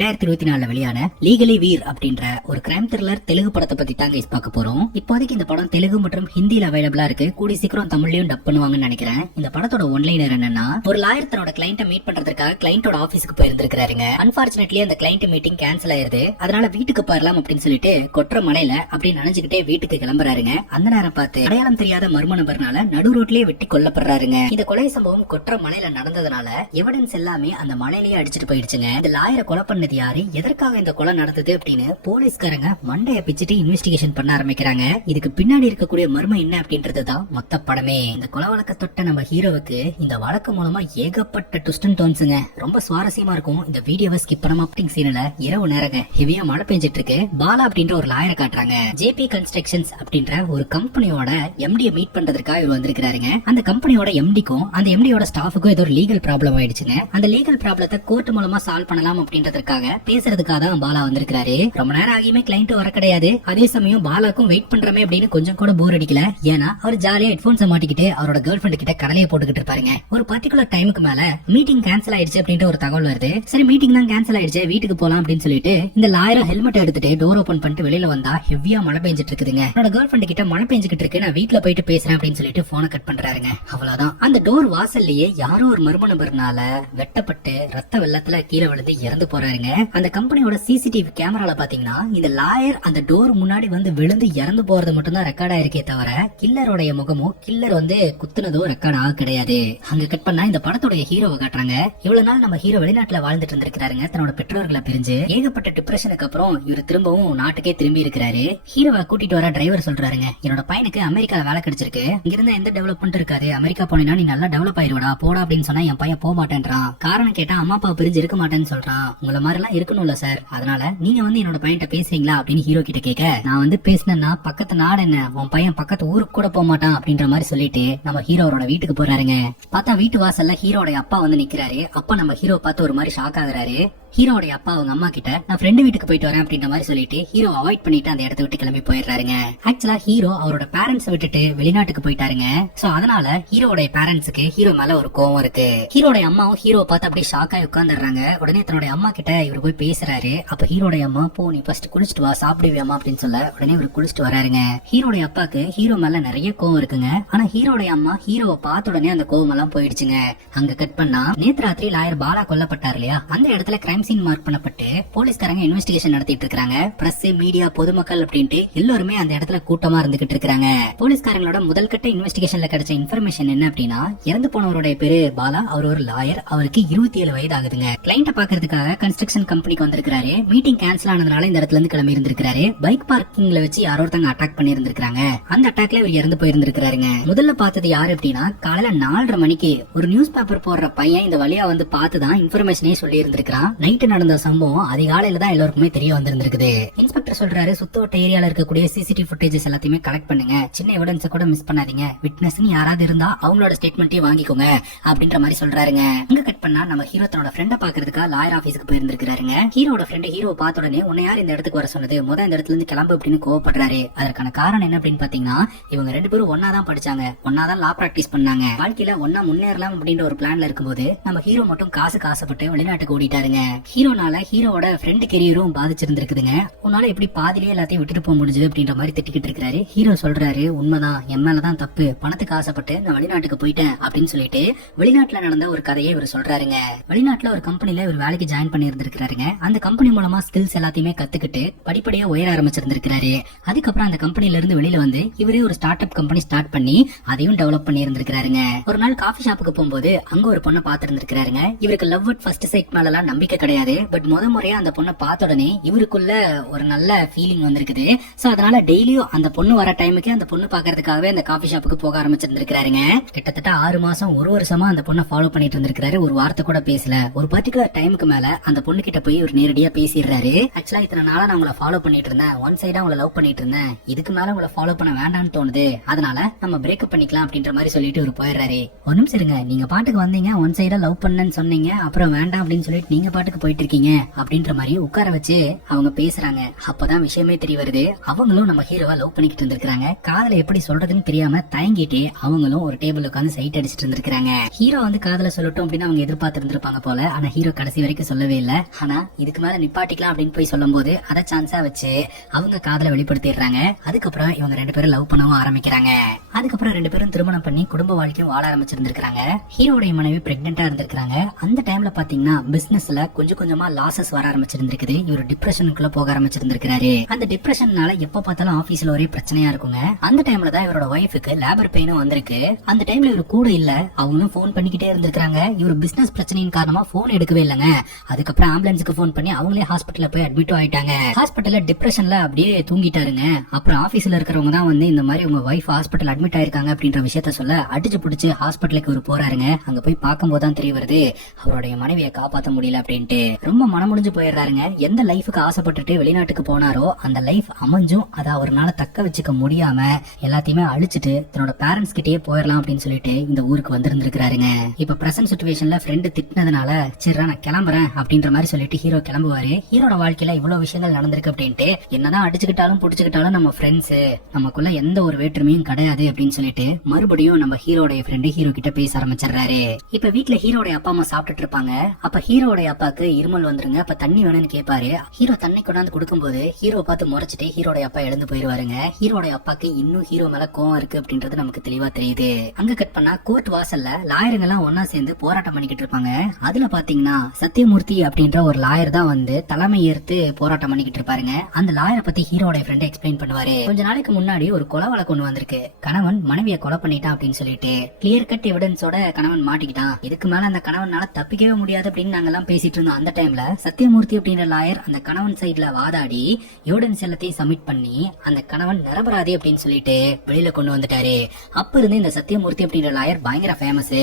2024 வெளியான லீகலி வீர் அப்படின்ற ஒரு கிரைம் த்ரில்லர் தெலுங்கு படத்தை பத்தி தான் கைஸ் பார்க்க போறோம். இப்போதைக்கு இந்த படம் தெலுங்கு மற்றும் ஹிந்தியில அவைலபிளா இருக்கு. கூடி சீக்கிரம் தமிழ்லயும் டப் பண்ணுவாங்கன்னு நினைக்கிறேன். இந்த படத்தோட ஒன்லைனர் என்னன்னா, ஒரு லாயர் தன்னோட கிளைண்ட்டை மீட் பண்றதுக்காக கிளைண்டோட ஆபீஸ்க்கு போயிருந்திருக்காருங்க. அன்பார்ச்சுனேட்லி அந்த கிளைண்ட் மீட்டிங் கேன்சல் ஆயிருது. அதனால வீட்டுக்கு போயிடலாம் அப்படின்னு சொல்லிட்டு கொற்ற மலையில அப்படி நினைச்சுக்கிட்டே வீட்டுக்கு கிளம்புறாருங்க. அந்த நேரம் பார்த்து அடையாளம் தெரியாத மர்ம நபர்னால நடு ரோட்லயே வெட்டி கொல்லப்படுறாருங்க. இந்த கொலை சம்பவம் கொற்ற மலையில நடந்ததுனால எவிடன்ஸ் எல்லாமே அந்த மலையிலேயே அடிச்சிட்டு போயிடுச்சுங்க. இந்த லாயரை கொலை பண்ணது யாரு, எதற்காக இந்த கொலை நடந்தது அப்படின்னு போலீஸ்காரங்க மண்டைய பிச்சுட்டு இன்வெஸ்டிகேஷன் பண்ண ஆரம்பிக்கிறாங்க. இதுக்கு பின்னாடி இருக்கக்கூடிய மர்மம் என்ன அப்படின்றதுதான் மொத்த படமே. இந்த கொலை வழக்க தொட்ட நம்ம ஹீரோவுக்கு இந்த வழக்கு மூலமா ஏகப்பட்ட ட்விஸ்ட் அண்ட் டர்ன்ஸ்ங்க. ரொம்ப சுவாரஸ்யமா இருக்கும். இந்த வீடியோவை ஸ்கிப் பண்ணாம அப்படிங்க சீன்ல இரவு நேரங்க ஹெவியா மழை பெஞ்சிட்டு இருக்கு. பாலா அப்படின்ற ஒரு லாயரை காட்டுறாங்க. ஜேபி கன்ஸ்ட்ரக்ஷன்ஸ் அப்படின்ற ஒரு கம்பெனியோட எம்டியை மீட் பண்றதுக்காக இவர் வந்திருக்காருங்க. அந்த கம்பெனியோட எம்டிக்கும் அந்த எம்டியோட ஸ்டாஃபுக்கும் ஏதோ ஒரு லீகல் ப்ராப்ளம் ஆயிடுச்சுங்க. அந்த லீகல் ப்ராப்ளத்தை கோர்ட் மூலமா சால்வ் பண்ணலாம் அப்படின்றதுக்காக பேசுறதுக்காக தான் பாலா வந்திருக்காரு. ரொம்ப நேரம் ஆகியுமே கிளைண்ட் வர கிடையாது. அதே சமயம் பாலாக்கும் வெயிட் பண்றமே அப்படின்னு கொஞ்சம் கூட போர் அடிக்கல. ஏன்னா அவர் ஜாலியா ஹெட்போன்ஸ் மாட்டிக்கிட்டு அவரோட கேர்ள் ஃபிரெண்ட் கிட்ட கடலையை போட்டுக்கிட்டு இருப்பாருங்க. ஒரு பர்டிகுலர் டைமுக்கு மேல மீட்டிங் கேன்சல் ஆயிடுச்சு அப்படின்ற ஒரு தகவல் வருது. சரி மீட்டிங் தான் கேன்சல் ஆயிடுச்சு, வீட்டுக்கு போலாம் அப்படின்னு சொல்லிட்டு இந்த லாயர் ஹெல்மெட் எடுத்துட்டு டோர் ஓபன் பண்ணிட்டு வெளியில வந்தா ஹெவியா மழை பெஞ்சிட்டு இருக்குதுங்க. என்னோட கேர்ள் ஃபிரெண்ட் கிட்ட மழை பெஞ்சுக்கிட்டு இருக்கு, நான் வீட்டுல போயிட்டு பேசுறேன் அப்படின்னு சொல்லிட்டு போனை கட் பண்றாருங்க. அவ்வளவுதான். அந்த டோர் வாசல்லையே யாரோ ஒரு மர்ம நபர்னால வெட்டப்பட்டு ரத்த வெள்ளத்துல கீழே விழுந்து இறந்து போறாருங்க. அந்த கம்பெனியோட சிசிடிவி கேமரால பாத்தீங்கன்னா இந்த லாயர் அந்த டோர் முன்னாடி வந்து விழுந்து இறந்து போறது மட்டும் தான் ரெக்கார்ட் ஆயிருக்கே தவிர கில்லரோட முகமோ கில்லர் வந்து குத்துனதோ ரெக்கார்ட் ஆக கிடையாது. அங்க கட் பண்ணா இந்த படத்தோட ஹீரோவை காட்டுறாங்க. இவ்வளவு நாள் நம்ம ஹீரோ வெளிநாட்டுல வாழ்ந்துட்டு இருந்திருக்காருங்க. தன்னோட பெற்றோர்களை பிரிஞ்சு ஏகப்பட்ட டிப்ரெஷனுக்கு அப்புறம் இவர் திரும்பவும் நாட்டுக்கே திரும்பி இருக்கிறாரு. ஹீரோவை கூட்டிட்டு வர டிரைவர் சொல்றாருங்க, என்னோட பையனுக்கு அமெரிக்கால வேலை கிடைச்சிருக்கு, இங்கிருந்த எந்த டெவலப்மெண்ட் இருக்காது, அமெரிக்கா போனா நீ நல்லா டெவலப் ஆயிருவடா போடா அப்படின்னு சொன்னா என் பையன் போக மாட்டேன்றான். காரணம் கேட்டா அம்மா அப்பா பிரிஞ்சு இருக்க மாட்டேன்னு சொல்றான். உங்களை மாதிரி எல்லாம் இருக்கணும்ல சார், அதனால நீங்க வந்து என்னோட பையன்கிட்ட பேசுறீங்களா அப்படின்னு ஹீரோ கிட்ட கேட்க, நான் வந்து பேசினேன்னா பக்கத்து நாடு என்ன, உன் பையன் பக்கத்து ஊருக்கு கூட போக மாட்டான் அப்படின்ற மாதிரி சொல்லிட்டு நம்ம ஹீரோவோட வீட்டுக்கு போறாருங்க. பார்த்தா வீட்டு வாசல்ல ஹீரோட அப்பா வந்து நிக்கிறாரு. அப்பா நம்ம ஹீரோ பார்த்து ஒரு மாதிரி ஷாக் ஆகுறாரு. ஹீரோடைய அப்பா அவங்க அம்மா கிட்ட நான் ஃப்ரெண்டு வீட்டுக்கு போயிட்டு வரேன் அப்படின்ற மாதிரி சொல்லிட்டு ஹீரோ அவாய்ட் பண்ணிட்டு அந்த இடத்த விட்டு கிளம்பி போயிடுறாருங்க. ஆக்சுவலா ஹீரோ அவரோட பேரண்ட்ஸ் விட்டுட்டு வெளிநாட்டுக்கு போயிட்டாருங்க. சோ அதனால ஹீரோட பேரண்ட்ஸுக்கு ஹீரோ மேல ஒரு கோவம் இருக்கு. ஹீரோட அம்மாவும் ஹீரோ பார்த்து அப்படியே ஷாக் ஆகி உட்காந்துடுறாங்க. உடனே தன்னோட அம்மா கிட்ட இவர் போய் பேசுறாரு. அப்ப ஹீரோட அம்மா, போ நீ ஃபர்ஸ்ட் குளிச்சுட்டு வா, சாப்பிடுவியாமா அப்படின்னு சொல்ல உடனே இவர் குளிச்சுட்டு வராருங்க. ஹீரோட அப்பாக்கு ஹீரோ மேல நிறைய கோவம் இருக்குங்க. ஆனா ஹீரோட அம்மா ஹீரோவை பார்த்த உடனே அந்த கோவம் எல்லாம் போயிடுச்சுங்க. அங்க கட் பண்ணா நேத்து ராத்திரி லாயர் பாலா கொல்லப்பட்டார் இல்லையா, அந்த இடத்துல கிரைம் சீன் மார்க் பண்ணப்பட்டு போலீஸ்காரங்க இன்வெஸ்டிகேஷன் நடத்திட்டு இருக்காங்க. பிரஸ், மீடியா, பொதுமக்கள் அப்படின்ட்டு எல்லாருமே அந்த இடத்துல கூட்டமா இருந்துகிட்டு இருக்காங்க. போலீஸ்காரங்களோட முதல் கட்ட இன்வெஸ்டிகேஷன்ல கிடைச்ச இன்ஃபர்மேஷன் என்ன அப்படின்னா, இறந்து போனவருடைய பேரு பாலா, அவர் ஒரு லாயர், அவருக்கு 27 வயது ஆகுதுங்க. கிளைண்ட பாக்குறதுக்காக கன்ஸ்ட்ரக்ஷன் கம்பெனிக்கு வந்திருக்காரு. மீட்டிங் கேன்சல் ஆனதுனால இந்த இடத்துல இருந்து கிளம்பி இருந்திருக்காரு. பைக் பார்க்கிங்ல வச்சு யாரோ ஒருத்தங்க அட்டாக் பண்ணி இருந்திருக்காங்க. அந்த அட்டாக்ல இவர் இறந்து போயிருந்திருக்காருங்க. முதல்ல பார்த்தது யாரு அப்படின்னா, காலையில 4:30 மணிக்கு ஒரு நியூஸ் பேப்பர் போடுற பையன் இந்த வழியா வந்து பார்த்துதான் இன்ஃபர்மேஷனே சொல்லி இருந்திருக்கான். நைட்டு நடந்த சம்பவம் அதிகாலையில தான் எல்லாருக்குமே தெரிய வந்திருந்திருக்குது. இன்ஸ்பெக்டர் சொல்றாரு, சுத்தவட்ட ஏரியால இருக்கக்கூடிய சிசிடிவி ஃபுட்டேஜஸ் எல்லாத்தையுமே கலெக்ட் பண்ணுங்க, சின்ன எவிடன்ஸ் கூட மிஸ் பண்ணாதீங்க, விட்னஸ் யாராவது இருந்தா அவங்களோட ஸ்டேட்மெண்ட்டையும் வாங்கிக்கோங்க அப்படின்ற மாதிரி சொல்றாருங்க. அங்க கட் பண்ணா நம்ம ஹீரோ தன்னோட ஃப்ரெண்ட பாக்குறதுக்காக லாயர் ஆபீஸ்க்கு போயிருந்திருக்காருங்க. ஹீரோட ஃப்ரெண்ட் ஹீரோ பார்த்த உடனே உன்னை யார் இந்த இடத்துக்கு வர சொன்னது, முதல் இந்த இடத்துல இருந்து கிளம்பு அப்படின்னு கோவப்படுறாரு. அதற்கான காரணம் என்ன அப்படின்னு பாத்தீங்கன்னா, இவங்க ரெண்டு பேரும் ஒன்னா தான் படிச்சாங்க, ஒன்னா தான் லா பிராக்டிஸ் பண்ணாங்க, வாழ்க்கையில ஒன்னா முன்னேறலாம் அப்படின்ற ஒரு பிளான்ல இருக்கும்போது நம்ம ஹீரோ மட்டும் காசுக்கு ஆசைப்பட்டு வெளிநாட்டுக்கு ஓடிட்டாருங்க. ஹீரோனால ஹீரோட ஃப்ரெண்ட் கெரியரும் பாதிச்சிருந்திருக்குதுங்க. உன்னால எப்படி பாதிலேயே எல்லாத்தையும் விட்டுட்டு போக முடிஞ்சது அப்படின்ற மாதிரி திட்டிக்கிட்டு இருக்காரு. ஹீரோ சொல்றாரு, உண்மைதான், என் மேலதான் தப்பு, பணத்துக்கு ஆசைப்பட்டு நான் வெளிநாட்டுக்கு போயிட்டேன் அப்படின்னு சொல்லிட்டு வெளிநாட்டுல நடந்த ஒரு கதையை இவர் சொல்றாருங்க. வெளிநாட்டுல ஒரு கம்பெனில இவர் வேலைக்கு ஜாயின் பண்ணி இருந்திருக்காருங்க. அந்த கம்பெனி மூலமா ஸ்கில்ஸ் எல்லாத்தையுமே கத்துக்கிட்டு படிப்படியா உயர ஆரம்பிச்சிருந்திருக்காரு. அதுக்கப்புறம் அந்த கம்பெனில இருந்து வெளியில வந்து இவரே ஒரு ஸ்டார்ட் அப் கம்பெனி ஸ்டார்ட் பண்ணி அதையும் டெவலப் பண்ணி இருந்திருக்காருங்க. ஒரு நாள் காஃபி ஷாப்புக்கு போகும்போது அங்க ஒரு பொண்ணை பாத்துருந்திருக்காருங்க. இவருக்கு லவ் அட் ஃபர்ஸ்ட் சைட் மேல எல்லாம் நம்பிக்கை கிடையாது. பட் முறையா அந்த பொண்ணை பார்த்த உடனே இவருக்குள்ள ஒரு நல்ல ஃபீலிங் வந்திருக்குது. சோ அதனால டெய்லியும் அந்த பொண்ணு வர டைமுக்கு அந்த பொண்ணு பாக்குறதுக்காகவே அந்த காஃபி ஷாப்புக்கு போக ஆரம்பிச்சிருந்திருக்காருங்க. கிட்டத்தட்ட 6 மாசம் 1 வருஷமா அந்த பொண்ணை ஃபாலோ பண்ணிட்டு இருந்திருக்காரு. ஒரு வார்த்தை கூட பேசல. ஒரு பர்டிகுலர் டைமுக்கு மேல அந்த பொண்ணு கிட்ட போய் ஒரு நேரடியா பேசிடுறாரு. ஆக்சுவலா இத்தனை நாளா நான் உங்களை ஃபாலோ பண்ணிட்டு இருந்தேன், ஒன் சைடா உங்களை லவ் பண்ணிட்டு இருந்தேன், இதுக்கு மேல உங்களை ஃபாலோ பண்ண வேண்டாம்னு தோணுது, அதனால நம்ம பிரேக்கப் பண்ணிக்கலாம் அப்படின்ற மாதிரி சொல்லிட்டு இவர் போயிடுறாரு. ஒரு நிமிஷம் இருங்க, நீங்க பாட்டுக்கு வந்தீங்க, ஒன் சைடா லவ் பண்ணேன்னு சொன்னீங்க, அப்புறம் வேண்டாம் அப்படின்னு சொல்லிட்டு நீங்க பாட்டுக்கு போயிட்டு இருக்கீங்க அப்படின்ற மாதிரி உட்கார வச்சு அவங்க பேசுறாங்க. அப்பதான் விஷயமே தெரிய வருது, அவங்களும் நம்ம ஹீரோவா லவ் பண்ணிக்கிட்டு இருந்திருக்காங்க. காதல எப்படி சொல்றதுன்னு தெரியாம தயங்கிட்டு அவங்களும் ஒரு டேபிள் உட்காந்து சைட் அடிச்சிட்டு இருந்திருக்காங்க. ஹீரோ வந்து காதல சொல்லட்டும் அப்படின்னு அவங்க எதிர்பார்த்து இருந்திருப்பாங்க போல. ஆனா ஹீரோ கடைசி வரைக்கும் சொல்லவே இல்ல. ஆனா இதுக்கு மேல நிப்பாட்டிக்கலாம் அப்படின்னு போய் சொல்லும் போது அதை சான்ஸா வச்சு அவங்க காதல வெளிப்படுத்திடுறாங்க. அதுக்கப்புறம் இவங்க 2 பேரும் லவ் பண்ணவும் ஆரம்பிக்கிறாங்க. அதுக்கப்புறம் 2 பேரும் திருமணம் பண்ணி குடும்ப வாழ்க்கையும் வாழ ஆரம்பிச்சிருந்திருக்காங்க. ஹீரோடைய மனைவி பிரெக்னெண்டா இருந்திருக்காங்க. அந்த டைம்ல பாத்தீங்கன்னா பிசினஸ்ல கொஞ்சம் கொஞ்சமா லாசஸ் வர ஆரம்பிச்சிருந்திருக்குது. இவர் டிப்ரெஷனுக்குள்ள போக ஆரம்பிச்சிருந்திருக்காரு. அந்த டிப்ரெஷன்னால எப்ப பார்த்தாலும் ஆபீஸ்ல ஒரே பிரச்சனையா இருக்குங்க. அந்த டைம்ல தான் இவரோட ஒய்ஃபுக்கு லேபர் பெயினும் வந்திருக்கு. அந்த டைம்ல இவர் கூட இல்ல, அவங்களும் போன் பண்ணிக்கிட்டே இருந்திருக்காங்க. இவர் பிசினஸ் பிரச்சனையின் காரணமா போன் எடுக்கவே இல்லைங்க. அதுக்கப்புறம் ஆம்புலன்ஸுக்கு போன் பண்ணி அவங்களே ஹாஸ்பிட்டல்ல போய் அட்மிட் ஆயிட்டாங்க. ஹாஸ்பிட்டல்ல டிப்ரெஷன்ல அப்படியே தூங்கிட்டாருங்க. அப்புறம் ஆபீஸ்ல இருக்கிறவங்க தான் வந்து இந்த மாதிரி உங்க ஒய்ஃப் ஹாஸ்பிட்டல் அட்மிட் ஆயிருக்காங்க அப்படின்ற விஷயத்த சொல்ல அடிச்சு பிடிச்சு ஹாஸ்பிட்டலுக்கு ஒரு போறாருங்க. அங்க போய் பார்க்கும்போது தான் தெரிய வருது அவருடைய மனைவியை காப்பாற்ற முடியல அப்படின்ட்டு. ரொம்ப மனமுடிஞ்சு போயிடுறாருங்க. எந்த லைஃபுக்கு ஆசைப்பட்டுட்டு வெளிநாட்டுக்கு போனாரோ அந்த லைஃப் அமைஞ்சும் அதை அவரால் தக்க வச்சுக்க முடியாம எல்லாத்தையுமே அழிச்சிட்டு தன்னோட பேரண்ட்ஸ் கிட்டயே போயிடலாம் அப்படின்னு சொல்லிட்டு இந்த ஊருக்கு வந்திருந்திருக்காருங்க. இப்ப பிரசன்ட் சிச்சுவேஷன்ல ஃப்ரெண்டு திட்டினதுனால சரி நான் கிளம்புறேன் அப்படின்ற மாதிரி சொல்லிட்டு ஹீரோ கிளம்புவாரு. ஹீரோட வாழ்க்கையில இவ்வளவு விஷயங்கள் நடந்திருக்கு அப்படின்ட்டு என்னதான் அடிச்சுக்கிட்டாலும் புடிச்சுக்கிட்டாலும் நம்ம ஃப்ரெண்ட்ஸ், நமக்குள்ள எந்த ஒரு வேற்றுமையும் கிடையாது அப்படின்னு சொல்லிட்டு மறுபடியும் நம்ம ஹீரோடைய ஃப்ரெண்டு ஹீரோ கிட்ட பேச ஆரம்பிச்சிடுறாரு. இப்ப வீட்டுல ஹீரோடைய அப்பா அம்மா சாப்பிட்டுட்டு இருப்பாங்க. அப்ப ஹீரோடைய அப்பாக்கு இருமல் வந்துருங்க. அப்ப தண்ணி வேணும்னு கேட்பாரு. ஹீரோ தண்ணி கொண்டாந்து கொடுக்கும்போது ஹீரோ பார்த்து முறைச்சிட்டு ஹீரோடைய அப்பா எழுந்து போயிருவாருங்க. ஹீரோடைய அப்பாக்கு இன்னும் ஹீரோ மேல கோவம் இருக்கு அப்படின்றது நமக்கு தெளிவா தெரியுது. அங்க கட் பண்ணா கோர்ட் வாசல்ல லாயருங்க எல்லாம் ஒன்னா சேர்ந்து போராட்டம் பண்ணிக்கிட்டு இருப்பாங்க. அதுல பாத்தீங்கன்னா சத்தியமூர்த்தி அப்படின்ற ஒரு லாயர் தான் வந்து தலைமை ஏற்று போராட்டம் பண்ணிக்கிட்டு இருப்பாருங்க. அந்த லாயரை பத்தி ஹீரோடைய ஃப்ரெண்ட் எக்ஸ்பிளைன் பண்ணுவாரு. கொஞ்ச நாளைக்கு முன்னாடி ஒரு கொலை வழக்கு ஒண்ணு வந்திருக்கு. கணவன் மனைவியை கொலை பண்ணிட்டான் அப்படின்னு சொல்லிட்டு கிளியர் கட் எவிடன்ஸோட கணவன் மாட்டிக்கிட்டான். இதுக்கு மேல அந்த கணவனால தப்பிக்கவே முடியாது அப்படின்னு நாங்க எல்லாம் பேசிட்டு இருந்தோம். அந்த டைம்ல சத்தியமூர்த்தி அப்படின்ற லாயர் அந்த கணவன் சைட்ல வாதாடி எவிடன்ஸ் எல்லாத்தையும் சப்மிட் பண்ணி அந்த கணவன் நிரபராதி அப்படின்னு சொல்லிட்டு வெளியில கொண்டு வந்துட்டாரு. அப்ப இருந்து இந்த சத்தியமூர்த்தி அப்படின்ற லாயர் பயங்கர ஃபேமஸ்,